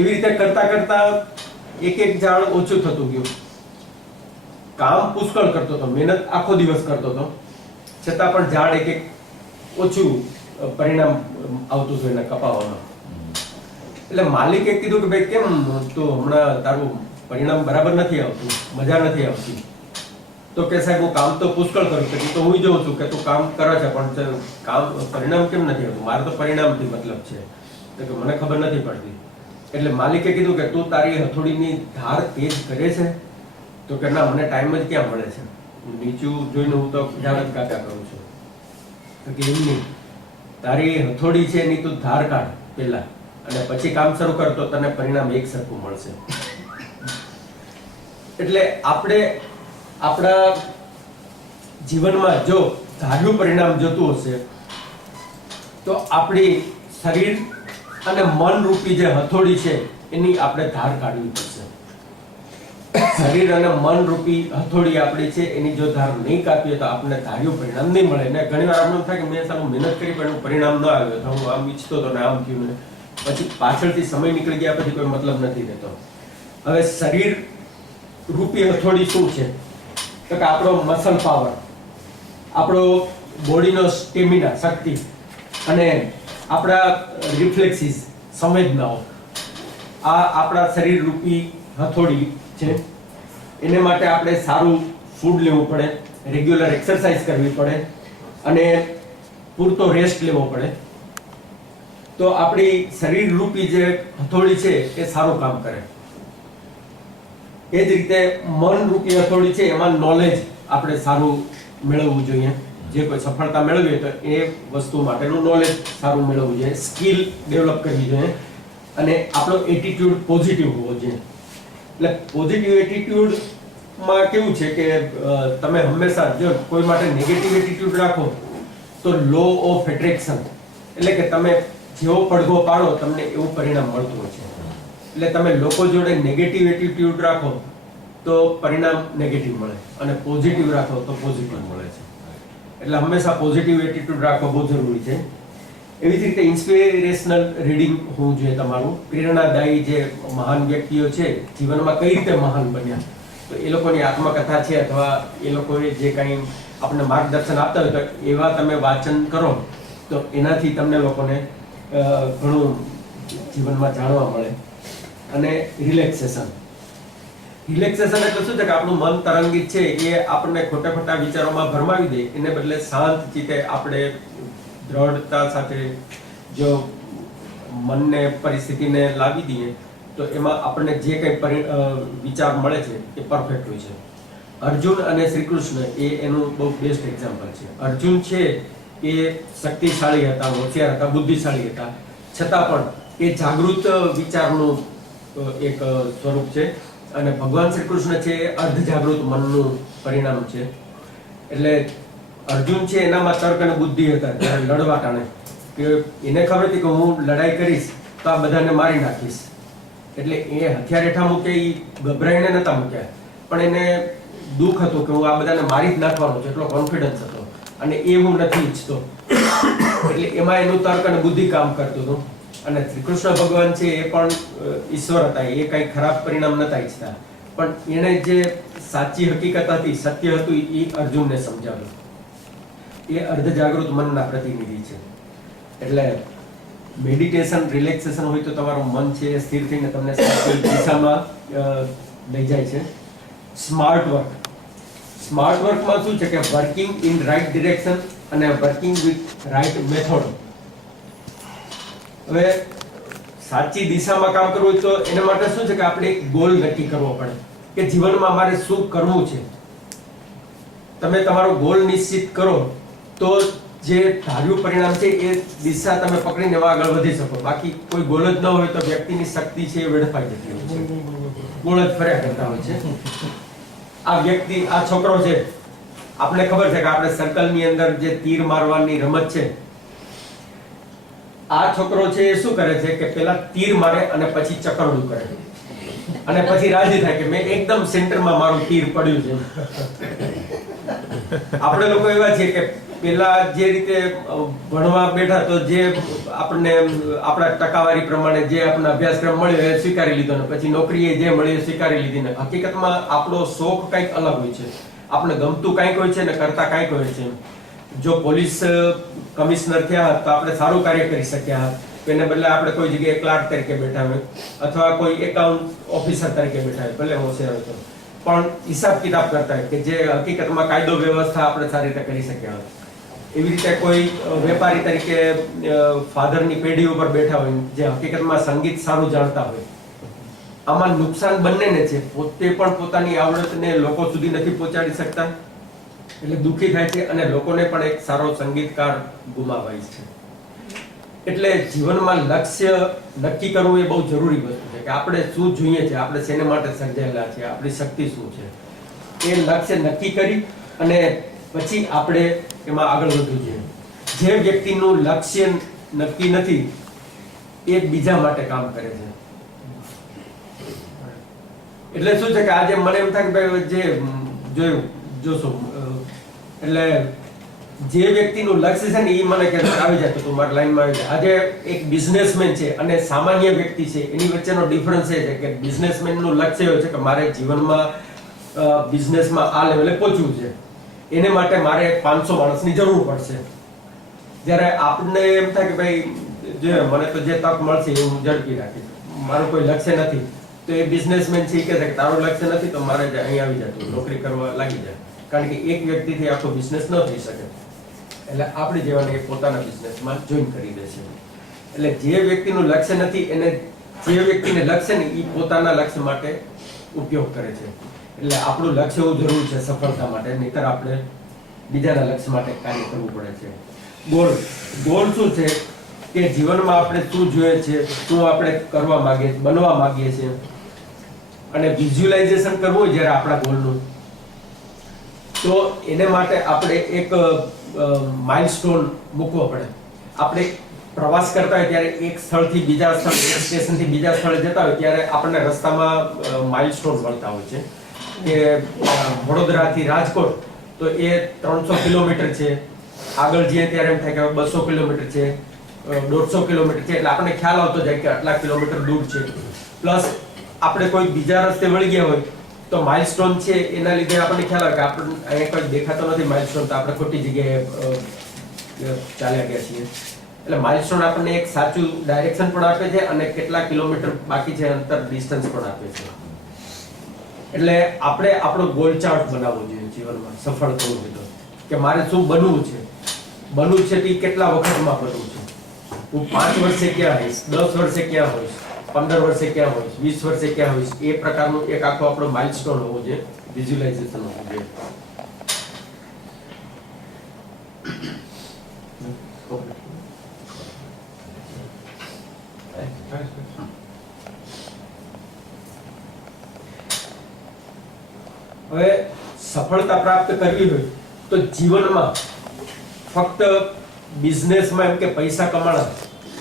એવી રીતે કરતા કરતા એક ઝાડ ઓછું થતું ગયું. કામ પુષ્કળ કરતો હતો, મહેનત આખો દિવસ કરતો હતો, છતાં પણ ઝાડ એક ઓછું પરિણામ આવતું હતું એને કપાવવામાં. એટલે માલિકે કીધું કે ભાઈ કેમ તો હમણાં તારું પરિણામ બરાબર નથી આવતું, મજા નથી આવતી. તો કે સાહેબ હું કામ તો પુષ્કળ કરું છું, તો હું જોઉં છું કે તું કામ કરે છે પણ કામ પરિણામ કેમ નથી આવતું? મારે તો પરિણામથી મતલબ છે. તો કે મને ખબર નથી પડતી. એટલે માલિકે કીધું કે તું તારી હથોડીની ધાર તેજ કરે છે? તો કે ના, મને ટાઈમ જ ક્યાં મળે છે, નીચું જોઈને હું તો ઝાડ જ કાપ્યા કરું છું. તો કે એમ નહીં, તારી હથોડી છે એની તું ધાર કાઢ પહેલા, અને પછી કામ શરૂ કર તો તને પરિણામ એક સરખું મળશે. એટલે આપણે આપણા જીવનમાં જો ધાર્યું પરિણામ જોતું હશે તો આપણી શરીર અને મન રૂપી જે હથોડી છે એની આપણે ધાર કાઢવી પડશે. શરીર અને મન રૂપી હથોડી આપણી છે, એની જો ધાર નહીં કાપીએ તો આપણને ધાર્યું પરિણામ નહીં મળે. ને ઘણી વાર આપણને થાય કે મેં સારું મહેનત કરી પણ પરિણામ ન આવ્યો, તો હું આમ ઈચ્છતો હતો ને આમ થયું ને, પછી પાછળથી સમય નીકળી ગયા પછી કોઈ મતલબ નથી રહેતો. હવે શરીર રૂપી હથોડી શું છે? તો કે આપણો મસલ પાવર, આપણો બોડીનો સ્ટેમિના, શક્તિ, અને આપણા રિફ્લેક્સિસ, સંવેદનાઓ, આ આપણા શરીર રૂપી હથોડી છે. એને માટે આપણે સારું ફૂડ લેવું પડે, રેગ્યુલર એક્સરસાઇઝ કરવી પડે, અને પૂરતો રેસ્ટ લેવો પડે, તો આપણી શરીર રૂપી જે હથોડી છે એ સારું કામ કરે. એ જ રીતે મન રૂપી હથોડી છે, એમાં નોલેજ આપણે સારું મેળવવું જોઈએ. જે કોઈ સફળતા મેળવીએ તો એ વસ્તુ માટેનું નોલેજ સારું મેળવવું જોઈએ, સ્કિલ ડેવલપ કરવી જોઈએ, અને આપણો એટીટ્યુડ પોઝિટિવ હોવો જોઈએ. એટલે પોઝિટિવ એટીટ્યુડમાં કેવું છે કે તમે હંમેશા જો કોઈ માટે નેગેટિવ એટીટ્યુડ રાખો તો લો ઓફ એટ્રેક્શન, એટલે કે તમે જેવો પડઘો પાડો તમને એવું પરિણામ મળતું હોય છે. એટલે તમે લોકો જોડે નેગેટિવ એટીટ્યુડ રાખો તો પરિણામ નેગેટિવ મળે, અને પોઝિટિવ રાખો તો પોઝિટિવ મળે છે. એટલે હંમેશા પોઝિટિવ એટીટ્યુડ રાખવો બહુ જરૂરી છે. એવી જ રીતે ઇન્સ્પિરેશનલ રીડિંગ હોવું જોઈએ તમારું. પ્રેરણાદાયી જે મહાન વ્યક્તિઓ છે જીવનમાં કઈ રીતે મહાન બન્યા, તો એ લોકોની આત્મકથા છે અથવા એ લોકોએ જે કંઈ આપણને માર્ગદર્શન આપતા હોય તો એવા તમે વાંચન કરો તો એનાથી તમને લોકોને ઘણું જીવનમાં જાણવા મળે. અને રિલેક્સેશન એટલે શું છે કે આપણું મન તરંગિત છે એ આપણને ખોટા ખોટા વિચારોમાં ભરમાવી દે, એને બદલે શાંત ચિત્તે આપણે દ્રઢતા સાથે જો મનને પરિસ્થિતિને લાવી દઈએ તો એમાં આપણને જે કંઈ વિચાર મળે છે એ પરફેક્ટ હોય છે. અર્જુન અને શ્રી કૃષ્ણ એ એનું બહુ બેસ્ટ એક્ઝામ્પલ છે. અર્જુન છે એ શક્તિશાળી હતા, હોશિયાર હતા, બુદ્ધિશાળી હતા, છતાં પણ એ જાગૃત વિચારનું એક સ્વરૂપ છે. અને ભગવાન શ્રી કૃષ્ણ છે એ અર્ધ જાગૃત મનનું પરિણામ છે. એટલે અર્જુન છે એનામાં તર્ક અને બુદ્ધિ હતા જ્યારે લડવા ટાણે, કે એને ખબર હતી કે હું લડાઈ કરીશ તો આ બધાને મારી નાખીશ. એટલે એ હથિયાર હેઠા મૂકે, એ ગભરાઈને નતા મૂક્યા, પણ એને દુઃખ હતું કે હું આ બધાને મારી જ નાખવાનો છું, એટલો કોન્ફિડન્સ હતો, અને એ હું નથી ઈચ્છતો. એટલે એમાં એનું તર્ક અને બુદ્ધિ કામ કરતું હતું. અને શ્રી કૃષ્ણ ભગવાન છે એ પણ ઈશ્વર હતા, એ કઈ ખરાબ પરિણામ નતા ઈચ્છતા, પણ એને જે સાચી હકીકત હતી, સત્ય હતું, એ અર્જુનને સમજાવ્યું. એ અર્ધ જાગૃત મનના પ્રતિનિધિ છે. એટલે મેડિટેશન રિલેક્સેશન હોય તો તમારું મન છે એ સ્થિર થઈને તમને સાચી દિશામાં લઈ જાય છે. સ્માર્ટ વર્કમાં શું છે કે વર્કિંગ ઇન રાઈટ ડિરેક્શન અને વર્કિંગ વિથ રાઈટ મેથડ. હવે સાચી દિશામાં કામ કરવું હોય તો એના માટે શું છે કે આપણે એક ગોલ નક્કી કરવો પડે કે જીવનમાં મારે શું કરવું છે. તમે તમારો ગોલ નિશ્ચિત કરો તો જે ધાર્યું પરિણામ છે એ દિશા તમે પકડીને આગળ વધી શકો. બાકી કોઈ ગોલ જ ન હોય તો વ્યક્તિની શક્તિ છે એ વેડફાઈ જતી હોય છે, ગોળ જ ફર્યા કરતા હોય છે. આ વ્યક્તિ, આ છોકરો છે, આપણે ખબર છે કે આપણે સર્કલની અંદર જે તીર મારવાની રમત છે, આ છોકરો છે એ શું કરે છે કે પેલા તીર મારે અને પછી ચકરડું કરે અને પછી રાજી થાય કે મેં એકદમ સેન્ટરમાં મારું તીર પડ્યું છે. આપણે લોકો એવા છીએ કે પેલા જે રીતે ભણવા બેઠા તો જે આપણને આપણા ટકાવારી પ્રમાણે જે આપણને અભ્યાસક્રમ મળ્યો એ સ્વીકારી લીધો ને પછી નોકરીએ જે મળી એ સ્વીકારી લીધી ને હકીકતમાં આપણો શોખ કંઈક અલગ હોય છે, આપણે ગમતું કંઈક હોય છે ને કરતા કંઈક હોય છે. જો પોલીસ કમિશનર થયા તો આપણે સારું કાર્ય કરી શક્યા, એને બદલે આપણે કોઈ જગ્યાએ ક્લાર્ક તરીકે બેઠા હોય અથવા કોઈ એકાઉન્ટ ઓફિસર તરીકે બેઠા હોય, ભલે હોશિયાર હોય તો પણ હિસાબ કિતાબ કરતા હોય કે જે હકીકતમાં કાયદો વ્યવસ્થા આપણે સારી રીતે કરી શક્યા હોય. એવી રીતે કોઈ વેપારી તરીકે ફાધરની પેઢી ઉપર બેઠા હોય જે હકીકતમાં સંગીત સારું જાણતા હોય. આમાં નુકસાન બંનેને છે, પોતે પણ પોતાની આવડતને લોકો સુધી નથી પહોંચાડી શકતા એટલે દુઃખી થાય છે અને લોકોને પણ એક સારો સંગીતકાર ગુમાવાય છે. એટલે જીવનમાં લક્ષ્ય નક્કી કરવું એ બહુ જરૂરી વસ્તુ છે કે આપણે શું જોઈએ છે, આપણે શેને માટે સર્જાયેલા છે, આપણી શક્તિ શું છે, એ લક્ષ્ય નક્કી કરી અને પછી આપણે એમાં આગળ વધવું જોઈએ. જે વ્યક્તિનું લક્ષ્ય નક્કી નથી એ બીજા માટે કામ કરે છે. એટલે શું છે કે આજે મને એમ થાય કે ભાઈ જે જોયું જોશો એટલે જે વ્યક્તિનું લક્ષ્ય છે ને એ મને કે આવી જાય તો મારી લાઈનમાં આવી જાય. આજે એક બિઝનેસમેન છે અને સામાન્ય વ્યક્તિ છે એની વચ્ચેનો ડિફરન્સ એ છે કે બિઝનેસમેનનું લક્ષ્ય એવું છે કે મારે જીવનમાં બિઝનેસમાં આ લેવલે પહોંચવું છે, એને માટે મારે 500 માણસની જરૂર પડશે. જ્યારે આપણને એમ થાય કે ભાઈ જે મને તો જે તક મળશે એ હું ઝડપી રાખીશ, મારું કોઈ લક્ષ્ય નથી, તો એ બિઝનેસમેન છે એ કહે છે કે તારું લક્ષ્ય નથી તો મારે અહીં આવી જાય, નોકરી કરવા લાગી જાય. કારણ કે એક વ્યક્તિથી આખો બિઝનેસ ન થઈ શકે એટલે આપણી જેવાને પોતાના બિઝનેસમાં જોઈન કરી દે છે. એટલે જે વ્યક્તિનું લક્ષ્ય નથી એને જે વ્યક્તિને લક્ષ્ય ને એ પોતાના લક્ષ્ય માટે ઉપયોગ કરે છે. એટલે આપણું લક્ષ્ય હોવું જરૂરી છે સફળતા માટે, નહીંતર આપણે બીજાના લક્ષ્ય માટે કાર્ય કરવું પડે છે. ગોલ શું છે કે જીવનમાં આપણે શું જોઈએ છે, શું આપણે કરવા માંગીએ, બનવા માંગીએ છીએ અને વિઝ્યુલાઇઝેશન કરવું હોય જ્યારે આપણા ગોલનું તો એને માટે આપણે એક માઇલસ્ટોન મૂકવો પડે. આપણે પ્રવાસ કરતા હોય ત્યારે એક સ્થળથી બીજા સ્થળ, એક સ્ટેશનથી બીજા સ્થળે જતા હોય ત્યારે આપણને રસ્તામાં માઇલસ્ટોન મળતા હોય છે કે વડોદરાથી રાજકોટ તો એ 300 કિલોમીટર છે, આગળ જઈએ ત્યારે એમ થાય કે 200 કિલોમીટર છે, 150 કિલોમીટર છે, એટલે આપણને ખ્યાલ આવતો જાય કે આટલા કિલોમીટર દૂર છે. પ્લસ આપણે કોઈ બીજા રસ્તે વળી ગયા હોય તો માઇલસ્ટોન છે એના લીધે આપણને ખ્યાલ આવે કે આપણે અહીંયા કોઈ દેખાતો નથી માઇલસ્ટોન, તો આપણે ખોટી જગ્યાએ ચાલ્યા ગયા છીએ. એટલે માઇલસ્ટોન આપણને એક સાચું ડાયરેક્શન પણ આપે છે અને કેટલા કિલોમીટર બાકી છે અંતર, ડિસ્ટન્સ પણ આપે છે. એટલે આપણે આપણો ગોલ ચાર્ટ બનાવવો જોઈએ જીવનમાં સફળ થવું જોઈએ કે મારે શું બનવું છે તે કેટલા વખતમાં બનવું છે. હું 5 વર્ષે ક્યાં હોઈશ, 10 વર્ષે ક્યાં હોઈશ, 15 વર્ષે ક્યાં હોઈશ, 20 વર્ષે ક્યાં હોઈશ, એ પ્રકારનું એક આખો આપણો માઇલસ્ટોન હોવો જોઈએ, વિઝ્યુલાઇઝેશન હોવું જોઈએ. હવે સફળતા પ્રાપ્ત કરવી હોય તો જીવનમાં ફક્ત બિઝનેસમાં એમ કે પૈસા કમાણા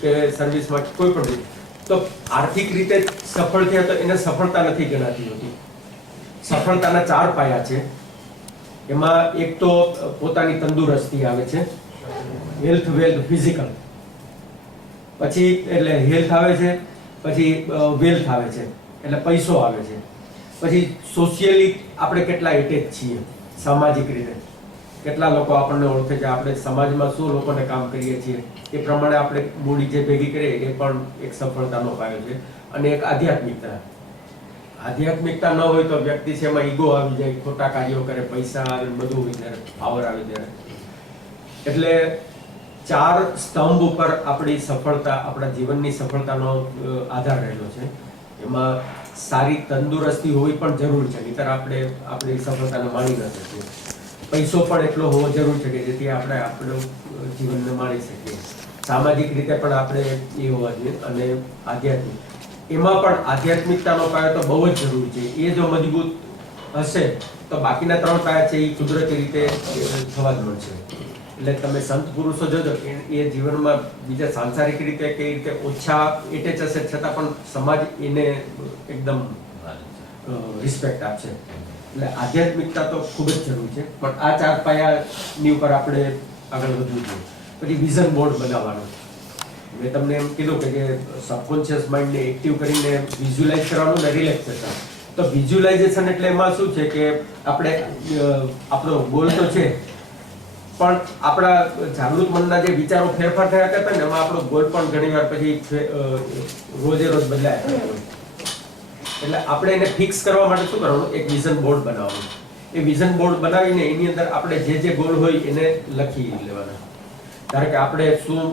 કે સર્વિસમાં કોઈ પણ રીતે તો આર્થિક રીતે સફળ થયા તો એને સફળતા નથી ગણાતી હોતી. સફળતાના 4 પાયા છે. એમાં એક તો પોતાની તંદુરસ્તી આવે છે, હેલ્થ, વેલ્થ, ફિઝિકલ, પછી એટલે હેલ્થ આવે છે, પછી વેલ્થ આવે છે એટલે પૈસો આવે છે, પછી સોશિયલી આપણે કેટલા એટેચ છીએ સામાજિક રીતે, કેટલા લોકો આપણને ઓળખે છે, આપણે સમાજમાં શું લોકોને કામ કરીએ છીએ, એ પ્રમાણે આપણે મૂડી જે ભેગી કરીએ એ પણ એક સફળતાનો પાયો છે. અને એક આધ્યાત્મિકતા ન હોય તો વ્યક્તિ છે એમાં ઈગો આવી જાય, ખોટા કાર્યો કરે, પૈસા આવે, બધું હોય ત્યારે, પાવર આવે ત્યારે. એટલે 4 સ્તંભ ઉપર આપણી સફળતા, આપણા જીવનની સફળતાનો આધાર રહેલો છે. એમાં સારી તંદુરસ્તી હોવી પણ જરૂરી છે, નહીંતર આપણે આપણી સફળતાને માણી ન શકીએ. પૈસો પણ એટલો હોવો જરૂરી છે કે જેથી આપણે આપણું જીવનને માણી શકીએ. સામાજિક રીતે પણ આપણે એ હોવા જોઈએ. અને એમાં પણ આધ્યાત્મિકતાનો પાયો તો બહુ જ જરૂરી છે. એ જો મજબૂત હશે તો બાકીના 3 પાયા છે એ કુદરતી રીતે થવા જ મળશે. એટલે તમે સંત પુરુષો જોજો, એ જીવનમાં બીજા સાંસારિક રીતે કઈ રીતે ઓછા એટેચ હશે છતાં પણ સમાજ એને એકદમ રિસ્પેક્ટ આપશે. એટલે આધ્યાત્મિકતા તો ખૂબ જ જરૂરી છે. પણ આ 4 પાયાની ઉપર આપણે આગળ વધવું જોઈએ. પછી વિઝન બોર્ડ બનાવવાનો. મેં તમને એમ કીધું કે જે સબકોન્શિયસ માઇન્ડને એક્ટિવ કરીને વિઝ્યુલાઇઝ કરવાનું ને રિલેક્સેશન. તો વિઝ્યુલાઇઝેશન એટલે એમાં શું છે કે આપણે આપણો ગોલ તો છે, પણ આપણા જાગૃત મનના જે વિચારો ફેરફાર થયા કરતા ને એમાં આપણો ગોલ પણ ઘણીવાર પછી રોજે રોજ બદલાય. એટલે આપણે એને ફિક્સ કરવા માટે શું કરવાનું, એક વિઝન બોર્ડ બનાવવાનું. એ વિઝન બોર્ડ બનાવીને એની અંદર આપણે જે ગોલ હોય એને લખી લેવાના. ધારો કે આપણે શું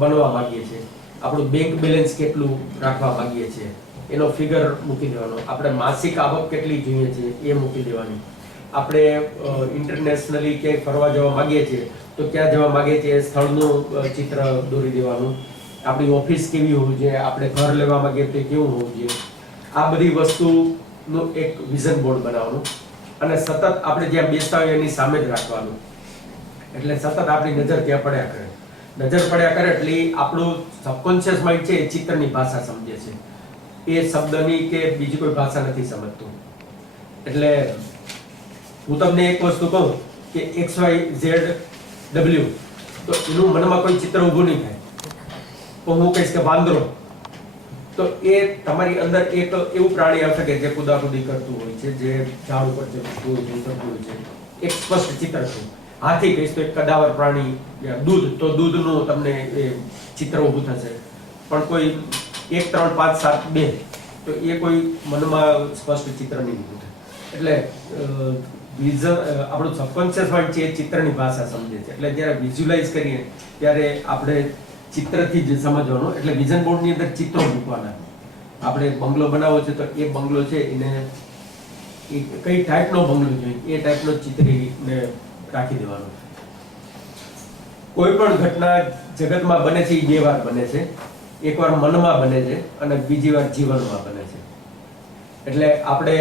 બનવા માંગીએ છીએ, આપણું બેંક બેલેન્સ કેટલું રાખવા માંગીએ છીએ એનો ફિગર મૂકી દેવાનો. આપણે માસિક આવક કેટલી જોઈએ છે એ મૂકી દેવાની. આપણે ઇન્ટરનેશનલી ક્યાંય ફરવા જવા માંગીએ છીએ તો ક્યાં જવા માંગીએ છીએ એ સ્થળનું ચિત્ર દોરી દેવાનું. આપણી ઓફિસ કેવી હોવી જોઈએ, આપણે ઘર લેવા માંગીએ તો કેવું હોવું જોઈએ, આ બધી વસ્તુનું એક વિઝન બોર્ડ બનાવવાનું. અને સતત આપણે જ્યાં બેસતા હોય એની સામે જ રાખવાનું. એટલે સતત આપણી નજર ત્યાં પડ્યા કરે. નજર પડ્યા કરે એટલે આપણું સબકોન્શિયસ માઇન્ડ છે એ ચિત્રની ભાષા સમજે છે, એ શબ્દની કે બીજી કોઈ ભાષા નથી સમજતું. એટલે હું તમને એક વસ્તુ કહું કે XYZW, તો એનું મનમાં કોઈ ચિત્ર ઊભું નહીં થાય. તો હું કહીશ કે વાંદરો, તો એ તમારી અંદર એક એવું પ્રાણી આવશે કે જે કુદાકુદી કરતું હોય છે, જે ઝાડ ઉપર ચડતું હોય છે, ઉતરતું હોય છે, એક સ્પષ્ટ ચિત્ર છે. હાથી કહીશ તો એક કદાવર પ્રાણી, દૂધ તો દૂધનું તમને એ ચિત્ર ઊભું થશે. પણ કોઈ 1 3 5 7 2 તો એ કોઈ મનમાં સ્પષ્ટ ચિત્ર નહીં ઊભું થાય. એટલે વિઝન, આપણું સબકોન્શિયસ માઇન્ડ છે એ ચિત્રની ભાષા સમજે છે. એટલે જ્યારે વિઝ્યુલાઇઝ કરીએ ત્યારે આપણે ચિત્રથી જ સમજવાનું. એટલે વિઝન બોર્ડની અંદર ચિત્રો મૂકવાના. આપણે બંગલો બનાવવો છે તો એ બંગલો છે એને કઈ ટાઈપનો બંગલો જોઈએ એ ટાઈપનો ચિત્રીને રાખી દેવાનો. કોઈ પણ ઘટના જગતમાં બને છે એ 2 વાર બને છે. એકવાર મનમાં બને છે અને બીજી વાર જીવનમાં બને છે. એટલે આપણે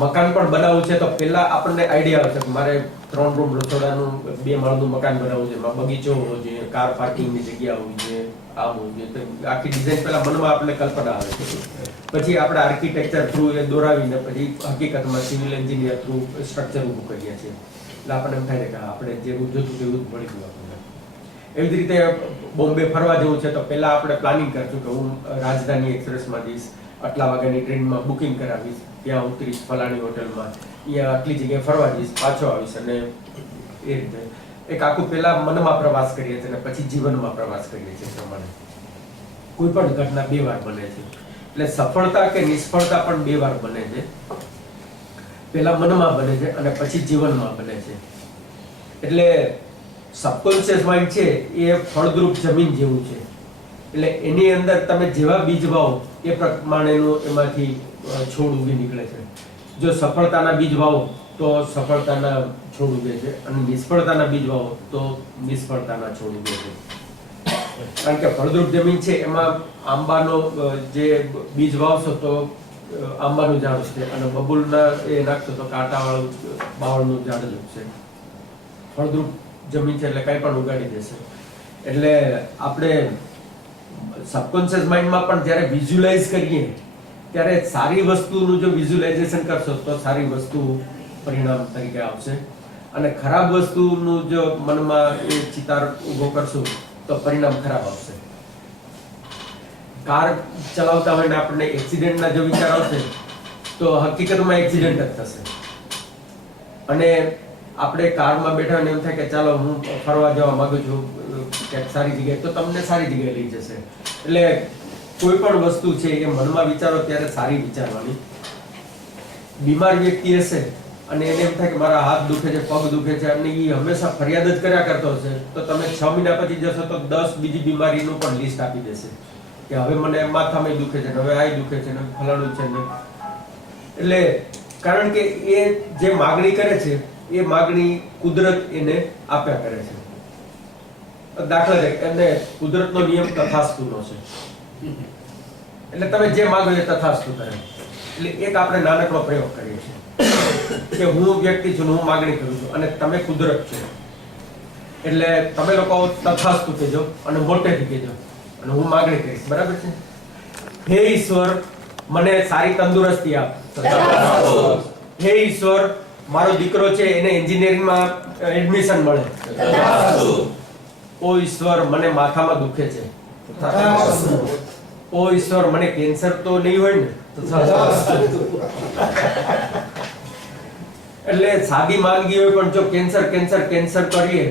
મકાન પણ બનાવવું છે તો પહેલા આપણને આઈડિયા આવશે કે મારે 3 રૂમ રસોડાનું 2 માળનું મકાન બનાવવું છે, એમાં બગીચો હોવો જોઈએ, કાર પાર્કિંગની જગ્યા હોવી જોઈએ, આમ હોવું જોઈએ. તો આખી ડિઝાઇન પહેલા મનમાં આપણને કલ્પના આવે છે. પછી આપણે આર્કિટેક્ચર થ્રુ એ દોરાવીને પછી હકીકતમાં સિવિલ એન્જિનિયર થ્રુ સ્ટ્રક્ચર ઊભું કરીએ છીએ. એટલે આપણને એમ થાય કે આપણે જેવું જોતું તેવું જ મળી ગયું આપણને. એવી જ રીતે બોમ્બે ફરવા જવું છે તો પહેલા આપણે પ્લાનિંગ કરશું કે હું રાજધાની એક્સપ્રેસમાં જઈશ, આટલા વાગ્યાની ટ્રેનમાં બુકિંગ કરાવીશ, ત્યાં ઉતરીશ ફલાણી હોટલમાં, અહીંયા આટલી જગ્યાએ ફરવા જઈશ, પાછો આવીશ. અને એ રીતે એક આખું પહેલા મનમાં પ્રવાસ કરીએ છીએ અને પછી જીવનમાં પ્રવાસ કરીએ છીએ. પ્રમાણે કોઈ પણ ઘટના 2 વાર બને છે. એટલે સફળતા કે નિષ્ફળતા પણ 2 વાર બને છે. પહેલા મનમાં બને છે અને પછી જીવનમાં બને છે. એટલે સબકોન્શિયસ માઇન્ડ છે એ ફળદ્રુપ જમીન જેવું છે. એટલે એની અંદર તમે જેવા બીજ વાવો એ પ્રમાણેનું એમાંથી છોડ ઉગી નીકળે છે. જો સફળતાના બીજ વાવો તો સફળતાના છોડ ઉગે છે, અને નિષ્ફળતાના બીજ વાવો તો નિષ્ફળતાના છોડ ઉગે છે. કારણ કે ફળદ્રુપ જમીન છે એમાં આંબાનો જે બીજ વાવશો તો આંબાનું ઝાડ ઉગશે, અને બબુલના એ નાખશો તો કાંટાવાળું બાવળનું ઝાડ જ ઉગશે. ફળદ્રુપ જમીન છે એટલે કંઈ પણ ઉગાડી દેશે. એટલે આપણે સબકોન્શિયસ માઇન્ડમાં પણ જ્યારે વિઝ્યુલાઇઝ કરીએ ત્યારે સારી વસ્તુનું જો વિઝ્યુલાઇઝેશન કરશો તો સારી વસ્તુ પરિણામ તરીકે આવશે, અને ખરાબ વસ્તુનું જો મનમાં એ ચિતાર ઊભો કરશું તો પરિણામ ખરાબ આવશે. કાર ચલાવતા હોય ને આપણને એક્સિડન્ટના જો વિચાર આવશે તો હકીકતમાં એક્સિડન્ટ જ થશે. અને આપણે કારમાં બેઠા ને એમ થાય કે ચાલો હું ફરવા જવા માંગુ છું ક્યાંક સારી જગ્યાએ, તો તમને સારી જગ્યાએ લઈ જશે. એટલે કોઈ પણ વસ્તુ છે એ મનમાં વિચારો ત્યારે સારી વિચારવાની. બીમાર વ્યક્તિ હશે અને એને એમ થાય કે મારા હાથ દુખે છે, પગ દુખે છે, અને એ હંમેશા ફરિયાદ જ કર્યા કરતો હશે, તો તમે 6 મહિના પછી જશો તો 10 બીજી બીમારીનું પણ લિસ્ટ આપી દેશે કે હવે મને માથામાં દુખે છે, હવે આ દુખે છે, ને ફલાણું છે ને. એટલે કારણ કે એ જે માગણી કરે છે એ માગણી કુદરત એને આપ્યા કરે છે. દાખલા તરીકે એને કુદરતનો નિયમ તથાસ્તુનો છે, એટલે તમે જે માંગો એ તથાસ્તુ કરે. એટલે એક આપણે નાનકડો પ્રયોગ કરીએ છીએ કે હું વ્યક્તિ છું, હું માગણી કરું છું અને તમે કુદરત છો, એટલે તમે લોકો તથાસ્તુ કહેજો અને મોટેથી કહેજો અને હું માગણી કરીશ. બરાબર છે? હે ઈશ્વર, મને સારી તંદુરસ્તી આપ. હે ઈશ્વર, મારો દીકરો છે એને એન્જિનિયરિંગમાં એડમિશન મળે. ઓ ઈશ્વર, મને માથામાં દુખે છે. ઓ ઈશ્વર, મને કેન્સર તો નહીં હોય ને. એટલે સાદી માંદગી હોય પણ જો કેન્સર કેન્સર કેન્સર કરીએ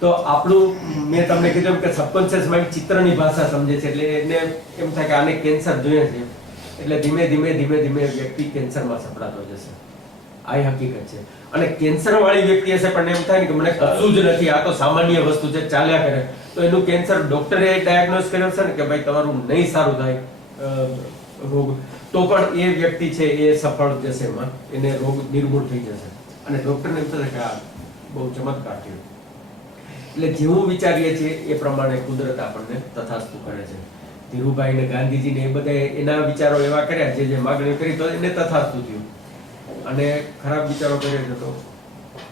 તો આપણું, મેં તમને કીધું કે સબકોન્શિયસ માઇન્ડ ચિત્રની ભાષા સમજે છે, એટલે એને એમ થાય કે આને કેન્સર જોઈએ છે, એટલે ધીમે ધીમે ધીમે ધીમે વ્યક્તિ કેન્સરમાં સપડાતો જશે. આ હકીકત છે. અને કેન્સર વાળી વ્યક્તિ હશે પણ એમ થાય ને કે મને કશું જ નથી, આ તો સામાન્ય વસ્તુ છે, ચાલ્યા કરે, તો એનું કેન્સર ડોક્ટરે ડાયગ્નોઝ કર્યો છે ને કે ભાઈ તમારું નહીં સારું થાય રોગ, તો પણ એ વ્યક્તિ છે એ સફળ જશે, એમાં એને રોગ નિર્મૂળ થઈ જશે. અને ડોક્ટરને એમ થશે કે આ બહુ ચમત્કાર થયો. એટલે જેવું વિચારીએ છીએ એ પ્રમાણે કુદરત આપણને તથાસ્તુ કરે છે. ધીરુભાઈ ને ગાંધીજી ને એ બધા એના વિચારો એવા કર્યા, જે માગણી કરી તો એને તથાસ્તુ થયું, અને ખરાબ વિચારો કર્યા તો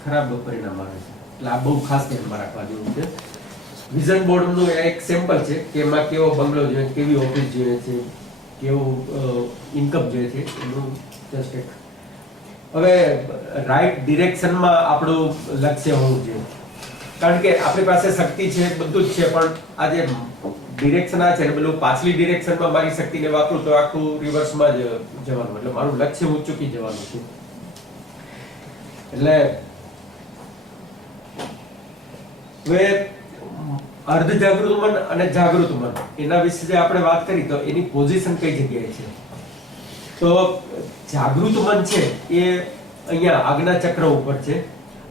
ખરાબ પરિણામ આવે છે. એટલે આ બહુ ખાસ ધ્યાનમાં રાખવા જેવું છે. વિઝન બોર્ડનું એક સેમ્પલ છે કે એમાં કેવો બંગલો જોઈએ, કેવી ઓફિસ જોઈએ છે, કેવું ઇન્કમ જોઈએ છે, એનું જસ્ટ એક. હવે રાઈટ ડિરેક્શનમાં આપણું લક્ષ્ય હોવું જોઈએ, કારણ કે આપણી પાસે શક્તિ છે, બધું જ છે, પણ આ જે ડિરેક્શન આ છે ને પેલું પાછલી ડિરેક્શનમાં મારી શક્તિને વાપરું તો આખું રિવર્સમાં જ જવાનું, એટલે મારું લક્ષ્ય હું ચૂકી જવાનું છું. એટલે હવે અર્ધ જાગૃત મન અને જાગૃત મન એના વિશે જે આપણે વાત કરી તો એની પોઝિશન કઈ જગ્યાએ છે, તો જાગૃત મન છે એ અહીંયા આજ્ઞા ચક્ર ઉપર છે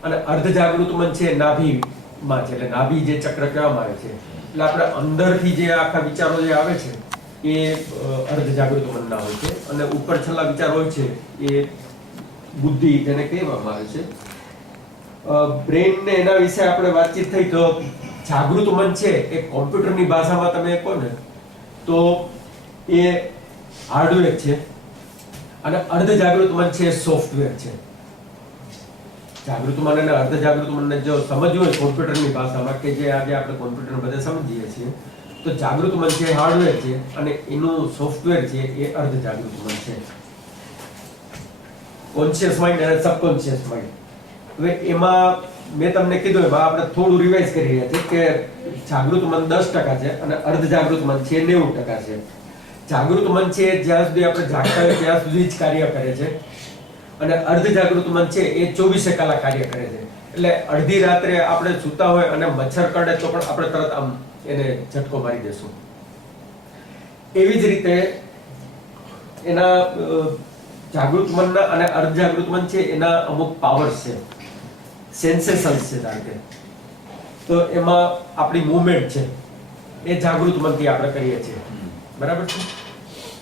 અને અર્ધ જાગૃત મન છે નાભીમાં છે, એટલે નાભી જે ચક્ર કહેવામાં આવે છે. એટલે આપણે અંદરથી જે આખા વિચારો જે આવે છે એ અર્ધ જાગૃત મનના હોય છે, અને ઉપર છેલ્લા વિચાર હોય છે એ બુદ્ધિ જેને કહેવામાં આવે છે. બ્રેઇન ને એના વિશે આપણે વાતચીત થઈ તો જાગૃત મન છે એ કોમ્પ્યુટરની ભાષામાં તમે કહો ને તો એ હાર્ડવેર છે, અને અર્ધ જાગૃત મન છે એ સોફ્ટવેર છે. જાગૃત મન અને અર્ધ જાગૃત મનને જો સમજવું હોય કોમ્પ્યુટરની ભાષામાં, કે જે આજે આપણે કોમ્પ્યુટર બધા સમજીએ છીએ, તો જાગૃત મન છે હાર્ડવેર છે અને એનું સોફ્ટવેર છે એ અર્ધ જાગૃત મન છે. કોન્શિયસ માઇન્ડ અને સબકોન્શિયસ માઇન્ડ. હવે એમાં મેં તમને કીધું એમાં આપણે થોડું રિવાઇઝ કરી રહ્યા છીએ કે જાગૃત મન 10% છે અને અર્ધ જાગૃત મન છે 90% છે. જાગૃત મન છે જ્યાં સુધી આપણે જાગતા હોય ત્યાં સુધી જ કાર્ય કરે છે, અને અર્ધ જાગૃત મન છે એ 24 કલાક કાર્ય કરે છે. એટલે અડધી રાત્રે આપણે સૂતા હોય અને મચ્છર કરડે તો પણ આપણે તરત આમ એને ઝટકો મારી દેશું. એવી જ રીતે એના જાગૃત મનના અને અર્ધ જાગૃત મન છે એના અમુક પાવર્સ છે, સેન્સેશન્સ છે. ધારો કે તો એમાં આપણી મૂવમેન્ટ છે એ જાગૃત મનથી આપણે કરીએ છીએ. બરાબર છે?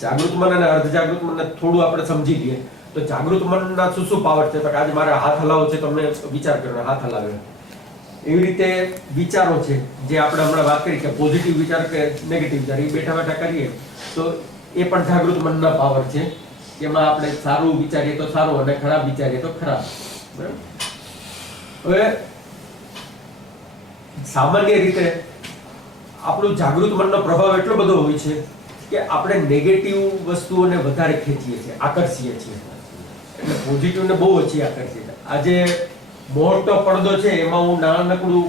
જાગૃત મન અને અર્ધ જાગૃત મનને થોડું આપણે સમજી લઈએ તો જાગૃત મનના શું પાવર છે, તો આજે મારે હાથ હલાવવો છે તો મેં વિચાર કર્યો, હાથ હલાવ્યો. એવી રીતે વિચારો છે જે આપણે હમણાં વાત કરી કે પોઝિટિવ વિચાર કે નેગેટિવ વિચાર એ બેઠા બેઠા કરીએ તો એ પણ જાગૃત મનના પાવર છે. એમાં આપણે સારું વિચારીએ તો સારું અને ખરાબ વિચારીએ તો ખરાબ. બરાબર? હવે સામાન્ય રીતે આપણું જાગૃત મનનો પ્રભાવ એટલો બધો હોય છે કે આપણે નેગેટિવ વસ્તુઓને વધારે ખેંચીએ છીએ, આકર્ષીએ છીએ, એટલે પોઝિટિવને બહુ ઓછી આકર્ષીએ છીએ. આજે મોટો પડદો છે એમાં હું નાનકડું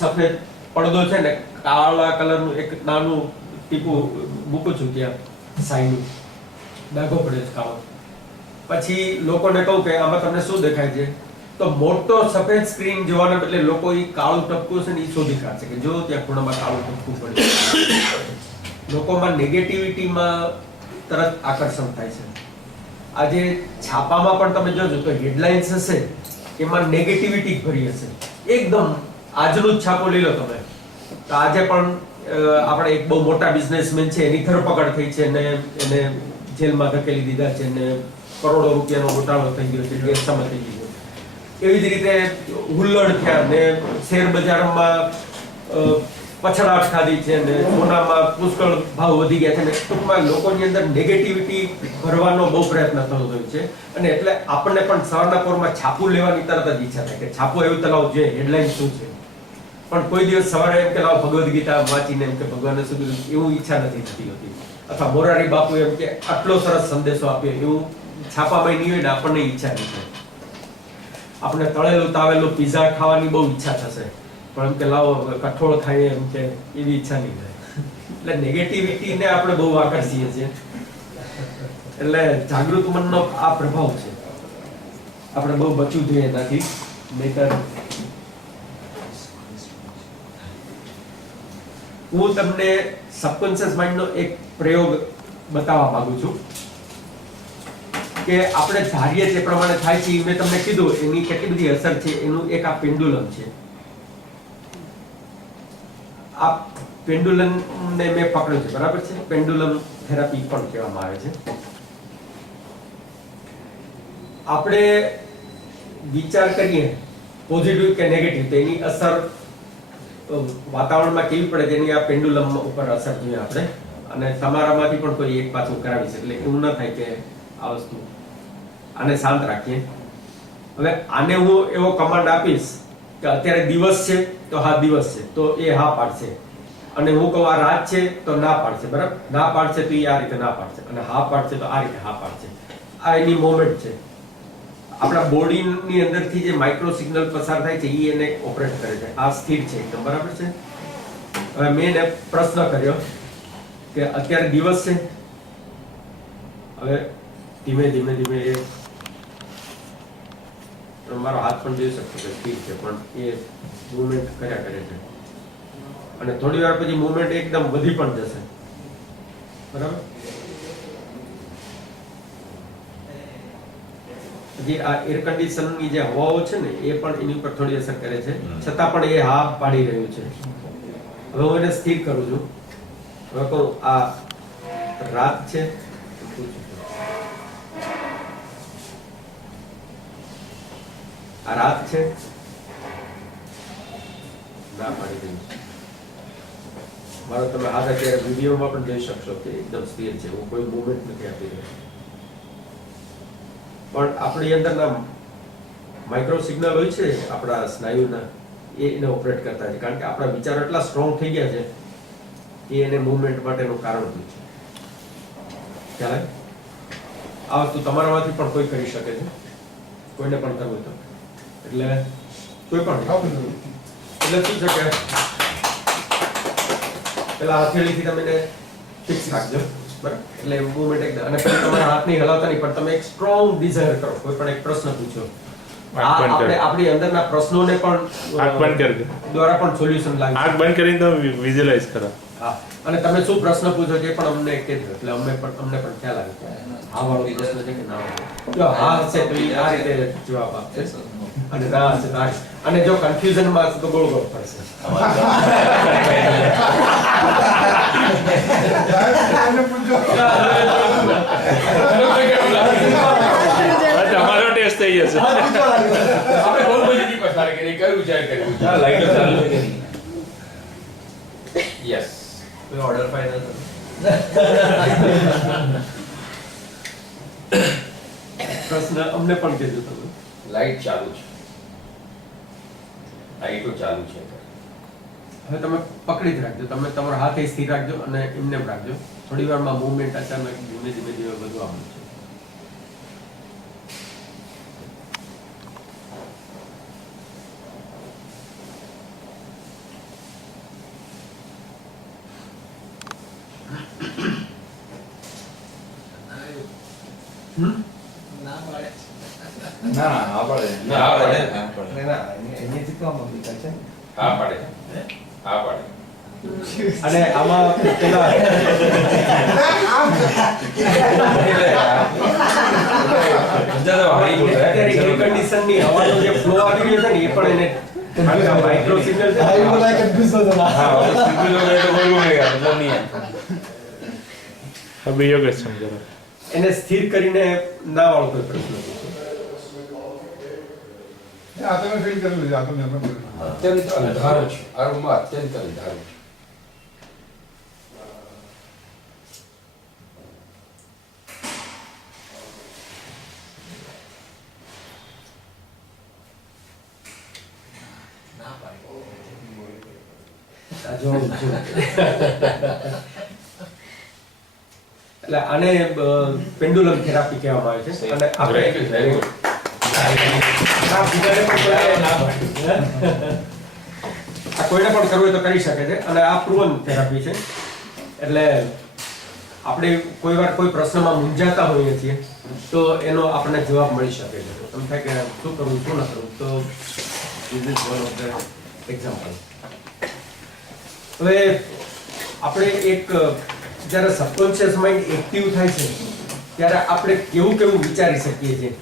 સફેદ પડદો છે ને કાળા કલરનું એક નાનું ટીપું મૂકું છું, ત્યાં સાઈનું ડાઘો પડે છે કાળો. પછી લોકોને કહું કે આમાં તમને શું દેખાય છે, તો મોટો સફેદ સ્ક્રીન જોવાના બદલે લોકો ઈ કાળું ટપકું છે ને ઈ શોધી કાઢશે કે જો ત્યાં ખૂણામાં કાળું ટપકું પડ્યું. લોકોમાં નેગેટિવિટીમાં તરત આકર્ષણ થાય છે. આજે છાપામાં પણ તમે જોજો તો હેડલાઇન્સ હશે એમાં નેગેટિવિટી ભરી હશે. એકદમ આજનું જ છાપો લઈ લો તમે તો આજે પણ આપણે એક બહુ મોટા બિઝનેસમેન છે એની ધરપકડ થઈ છે ને એને જેલમાં ધકેલી દીધા છે ને કરોડો રૂપિયાનો ઘોટાળો થઈ ગયો છે, ગેરસમજ થઈ ગયો. એવી જ રીતે હુલ્લડ થયા ને શેર બજારમાં પછડાટ ખાધી છે ને સોનામાં પુષ્કળ ભાવ વધી ગયા છે ને ટૂંકમાં લોકોની અંદર નેગેટિવિટી ભરવાનો બહુ પ્રયત્ન થતો હોય છે. અને એટલે આપણને પણ સવારના પોરમાં છાપું લેવાની તરત જ ઈચ્છા થાય કે છાપું એવું તલાવ છે, હેડલાઇન શું છે. પણ કોઈ દિવસ સવારે એમ કે લાવ ભગવદ્ ગીતા વાંચીને એમ કે ભગવાનને શું કીધું એવું ઈચ્છા નથી થતી હોતી. અથવા મોરારી બાપુ એમ કે આટલો સરસ સંદેશો આપ્યો એવું છાપામાં નહીં હોય ને આપણને ઈચ્છા નહીં થાય. આપણે તળેલું તાવેલું પીઝા ખાવાની બહુ ઈચ્છા થશે પણ એમ કે લાવો કઠોળ ખાઈએ એમ કે એવી ઈચ્છા નહીં થાય. એટલે નેગેટિવિટીને આપણે બહુ આકર્ષીએ છીએ. એટલે જાગૃત મનનો આ પ્રભાવ છે. આપણે બહુ બચવું જોઈએ એનાથી, નહીંતર હું તમને સબકોન્શિયસ માઇન્ડનો એક પ્રયોગ બતાવવા માંગુ છું કે આપણે ધારીએ તે પ્રમાણે થાય છે. મેં તમને કીધું એની કેટલી બધી અસર છે એનું એક આ પેન્ડુલમ છે. આ પેન્ડુલમ ને મેં પકડ્યો છે, બરાબર છે. પેન્ડુલમ થેરાપી પણ કહેવામાં આવે છે. આપણે વિચાર કરીએ પોઝિટિવ કે નેગેટિવ તો એની અસર વાતાવરણમાં કેવી પડે તેની આ પેન્ડુલમ ઉપર અસર જોઈએ આપણે. અને તમારામાંથી પણ કોઈ એક પાછું કરાવીશ એટલે એવું ન થાય કે આ વસ્તુ આને શાંત રાખીએ. હવે આને હું એવો કમાન્ડ આપીશ કે અત્યારે દિવસ છે તો હા દિવસ છે તો એ હા પાડશે. અને હું કહું આ રાત છે તો ના પાડશે, બરાબર. ના પાડશે તો એ આ રીતે ના પાડશે અને હા પાડશે તો આ રીતે હા પાડશે. આ એની મોમેન્ટ છે. આપણા બોડીની અંદરથી જે માઇક્રો સિગ્નલ પસાર થાય છે એ એને ઓપરેટ કરે છે. આ સ્થિર છે એકદમ, બરાબર છે. હવે મેં એને પ્રશ્ન કર્યો કે અત્યારે દિવસ છે. હવે ધીમે ધીમે ધીમે એ મારો હાથ પણ જોઈ શકતો કે સ્થિર છે પણ એ મૂવમેન્ટ કર્યા કરે છે. અને થોડી વાર પછી મૂવમેન્ટ એકદમ વધી પણ જશે, બરાબર. જે આ એર કન્ડિશનની જે હવાઓ છે ને એ પણ એની ઉપર થોડી અસર કરે છે, છતાં પણ એ હા પાડી રહ્યું છે. હવે હું એને સ્થિર કરું છું. હવે કહું આ રાત છે, આ રાત છે, ના પાડી રહ્યું છે. મારો તમે હાથ અત્યારે વિડીયોમાં પણ જોઈ શકશો કે એકદમ સ્થિર છે. હું કોઈ મૂવમેન્ટ નથી આપી રહ્યો. પણ આપણી અંદરના માઇક્રો સિગ્નલ હોય છે આપણા સ્નાયુના એને ઓપરેટ કરતા છે. કારણ કે આપણા વિચારો એટલા સ્ટ્રોંગ થઈ ગયા છે કે એને મૂવમેન્ટ માટેનું કારણ હોય છે. ખ્યાલ આવે? આ વસ્તુ તમારામાંથી પણ કોઈ કરી શકે છે, કોઈને પણ કરવું તો. એટલે કોઈ પણ એટલે શું છે કે પેલા હથેળીથી તમે એને ફિક્સ રાખજો, બરાબર. એટલે મૂવમેન્ટ એકદમ. અને પછી તમારા હાથ નહીં હલાવતા નહીં પણ તમે એક સ્ટ્રોંગ ડિઝાયર કરો. કોઈ પણ એક પ્રશ્ન પૂછો. આપણે આપણી અંદરના પ્રશ્નોને પણ આંખ બંધ કરજો દ્વારા પણ સોલ્યુશન લાવી. આંખ બંધ કરીને તમે વિઝ્યુઅલાઇઝ કરો. હા. અને તમે શું પ્રશ્ન પૂછો છે પણ અમને કહેજો એટલે અમને પણ ખ્યાલ આવે કે હા વાળો પ્રશ્ન છે કે ના વાળો. જો હા હશે તો એ આ રીતે જવાબ આપશે અને ના હશે તો આ રીતે. અને જો કન્ફ્યુઝનમાં હશે તો ગોળ ગોળ ફરશે. તમારો ટેસ્ટ થઈ જશે. આપણે બહુ બધી ટીપ પસાર કરી, કયું વિચાર કર્યું. ચાલો લાઈટો ચાલુ કરી. યસ. કોઈ ઓર્ડર ફાઇનલ પ્રશ્ન અમને પણ કહેજો તમે. લાઈટ ચાલુ છે. લાઈટો ચાલુ છે. હવે તમે પકડી જ રાખજો. તમે તમારો હાથ એ સ્થિર રાખજો અને એમને રાખજો. થોડી વારમાં મૂવમેન્ટ અચાનક ધીમે ધીમે ધીમે બધું આવવાનું છે. ના પાડે. એની તો આમાં વિચાર છે. હા પાડે. હા પાડે. અને આમાં પેલા અત્યારે એર કન્ડિશનની હવાનો જે ફ્લો આવી રહ્યો છે ને એ પણ એને માઇક્રો સિગ્નલ છે. આ એ બધા કન્ફ્યુઝ હતા. હવે બીજો ક્વેશ્ચન કરો. એને સ્થિર કરીને ના વાળો કોઈ પ્રશ્ન નથી. આ તમે ફીલ કરી લીધું, આ તમે પણ અત્યંત અંધારું છે. આ રૂમમાં અત્યંત અંધારું છે. આ જો એટલે આને પેન્ડુલમ થેરાપી કહેવામાં આવે છે. અને આપણે Very good. આ બીજાને પણ કોઈ ના પાડે. આ કોઈને પણ કરવું હોય તો કરી શકે છે. અને આ પ્રુવન થેરાપી છે. એટલે આપણે કોઈ વાર કોઈ પ્રશ્નમાં મૂંઝાતા હોઈએ છીએ તો એનો આપણને જવાબ મળી શકે છે. એમ થાય કે શું કરવું શું ન કરવું, તો this is one of the example. હવે આપણે એક જ્યારે સબકોન્શિયસ માઇન્ડ એક્ટિવ થાય છે ત્યારે આપણે કેવું કેવું વિચારી શકીએ છીએ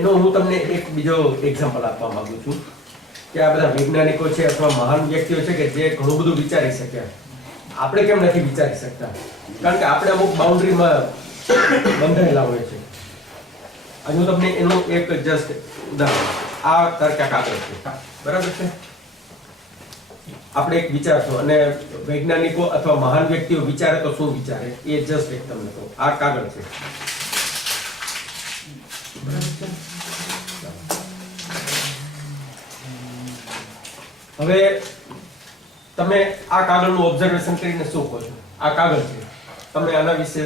એનો હું તમને એક બીજો એક્ઝામ્પલ આપવા માંગુ છું કે આ બધા વૈજ્ઞાનિકો છે અથવા મહાન વ્યક્તિઓ છે કે જે ઘણું બધું વિચારી શક્યા, આપણે કેમ નથી વિચારી શકતા? કારણ કે આપણે અમુક બાઉન્ડ્રીમાં બંધાયેલા હોય છે. આજે હું તમને એનું એક જસ્ટ ઉદાહરણ, આ તર્ક કાગળ છે, બરાબર છે? આપણે એક વિચારશો અને વૈજ્ઞાનિકો અથવા મહાન વ્યક્તિઓ વિચારે તો શું વિચારે એ જસ્ટ એક તમને કહું. આ કાગળ છે, હવે તમે આ કાગળનું ઓબ્ઝર્વેશન કરીને શું કહો છો? આ કાગળ છે, તમે આના વિશે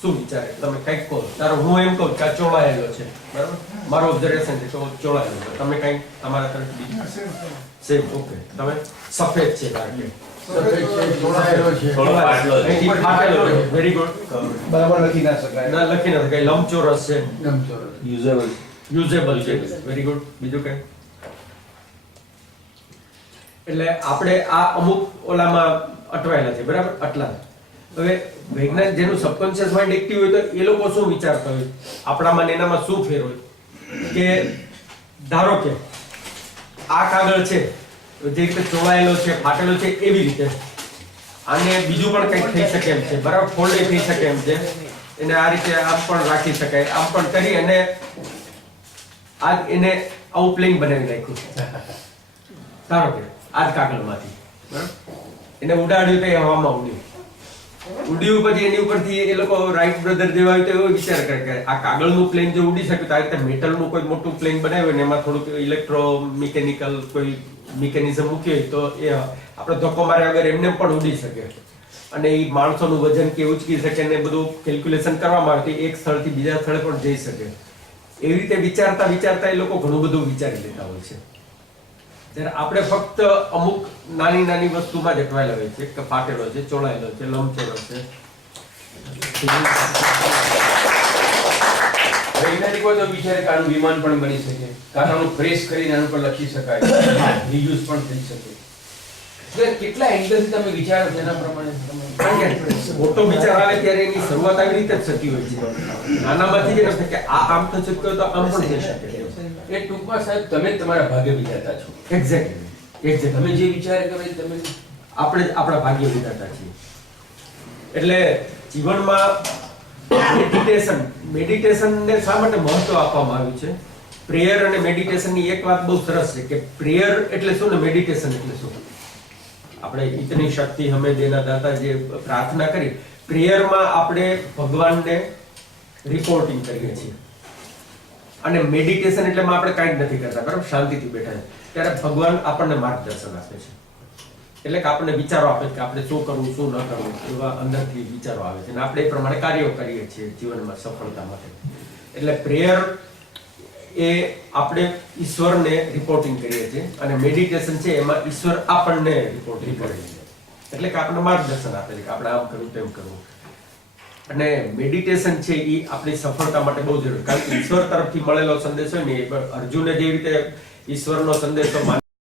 શું વિચારે? તમે કંઈક કહો. તારો હું એમ કહું કે આ ચોળાયેલો છે, બરાબર? મારો ઓબ્ઝર્વેશન છે તો ચોળાયેલો છે. તમે કંઈક તમારા તરફથી સેમ. ઓકે, તમે સફેદ છે કારણ કે અહીંથી ફાટેલો છે. Very good. બરાબર લખી ના શકાય. ના લખી ન શકાય. લંબચોરસ છે, યુઝેબલ. યુઝેબલ છે. Very good. બીજું કઈ? એટલે આપણે આ અમુક ઓલામાં અટવાયેલા છે, બરાબર? આટલા. હવે વૈજ્ઞાનિક જેનું સબકોન્શિયસ માઇન્ડ એક્ટિવ હોય તો એ લોકો શું વિચારતા હોય, આપણામાં ને એનામાં શું ફેર હોય કે ધારો કે આ કાગળ છે જે રીતે ચોળાયેલો છે, ફાટેલો છે, એવી રીતે આને બીજું પણ કંઈક થઈ શકે એમ છે, બરાબર? ફોલ્ડ થઈ શકે એમ છે. એને આ રીતે આમ પણ રાખી શકાય, આમ પણ કરી અને આ એને આવું પ્લેન બનાવી નાખ્યું. ધારો કે આ જ કાગળમાંથી, બરાબર? એને ઉડાડ્યું તો એ હવામાં ઉડ્યું પછી એની ઉપરથી એ લોકો રાઈટ બ્રધર જેવા હોય તો એવો વિચાર કરે કે આ કાગળનું પ્લેન જો ઉડી શકે તો આ રીતે મેટલનું કોઈ મોટું પ્લેન બનાવ્યું હોય ને એમાં થોડુંક ઇલેક્ટ્રો મિકેનિકલ કોઈ મિકેનિઝમ મૂકી હોય તો એ આપણે ધક્કો માર્યા વગર એમને પણ ઉડી શકે અને એ માણસોનું વજન કે ઉચકી શકે ને બધું કેલ્ક્યુલેશન કરવામાં આવે તો એક સ્થળથી બીજા સ્થળે પણ જઈ શકે. એવી રીતે વિચારતા વિચારતા એ લોકો ઘણું બધું વિચારી લેતા હોય છે. ત્યારે આપણે ફક્ત અમુક નાની નાની વસ્તુમાં જ અટવાયેલા હોય છે કે ફાટેલો છે, ચોળાયેલો છે, લંબચોરસ છે. વૈજ્ઞાનિકો તો વિચારે કે આનું વિમાન પણ બની શકે, કાંટાનું પ્રેસ કરીને આનું પર લખી શકાય, રિયુઝ પણ થઈ શકે. એટલે કેટલા એંગલથી તમે વિચારો છો એના પ્રમાણે કારણ કે મોટો વિચાર આવે ત્યારે એની શરૂઆત આવી રીતે જ થતી હોય છે. નાનામાંથી જ નથી કે આ આમ તો શક્ય તો આમ પણ થઈ શકે. એ ટૂંકમાં સાહેબ તમે જ તમારા ભાગ્ય વિધાતા છો. એક્ઝેક્ટલી તમે જે વિચાર કરો એ તમે આપણે જ આપણા ભાગ્ય વિધાતા છીએ. એટલે જીવનમાં મેડિટેશનને શા માટે મહત્વ આપવામાં આવ્યું છે? પ્રેયર અને મેડિટેશનની એક વાત બહુ સરસ છે કે પ્રેયર એટલે શું ને મેડિટેશન એટલે શું? આપણે ઇતની શક્તિ હમે દેના દાતા જે પ્રાર્થના કરી, પ્રેયરમાં આપણે ભગવાનને રિપોર્ટિંગ કરીએ છીએ અને મેડિટેશન એટલે આપણે કાંઈ જ નથી કરતા, બરાબર? શાંતિથી બેઠા છે ત્યારે ભગવાન આપણને માર્ગદર્શન આપે છે. એટલે કે આપણને વિચારો આપે કે આપણે શું કરવું શું ન કરવું એવા અંદરથી વિચારો આવે છે અને આપણે એ પ્રમાણે કાર્યો કરીએ છીએ જીવનમાં સફળતા માટે. એટલે પ્રેયર એ આપણે ઈશ્વરને રિપોર્ટિંગ કરીએ છીએ અને મેડિટેશન છે એમાં ઈશ્વર આપણને રિપોર્ટિંગ કરે છે. એટલે કે આપણને માર્ગદર્શન આપે છે કે આપણે આમ કરવું તેમ કરવું. અને મેડિટેશન છે એ આપણી સફળતા માટે બહુ જરૂરી, કારણ કે ઈશ્વર તરફથી મળેલો સંદેશ હોય ને, એ અર્જુને જે રીતે ઈશ્વરનો સંદેશો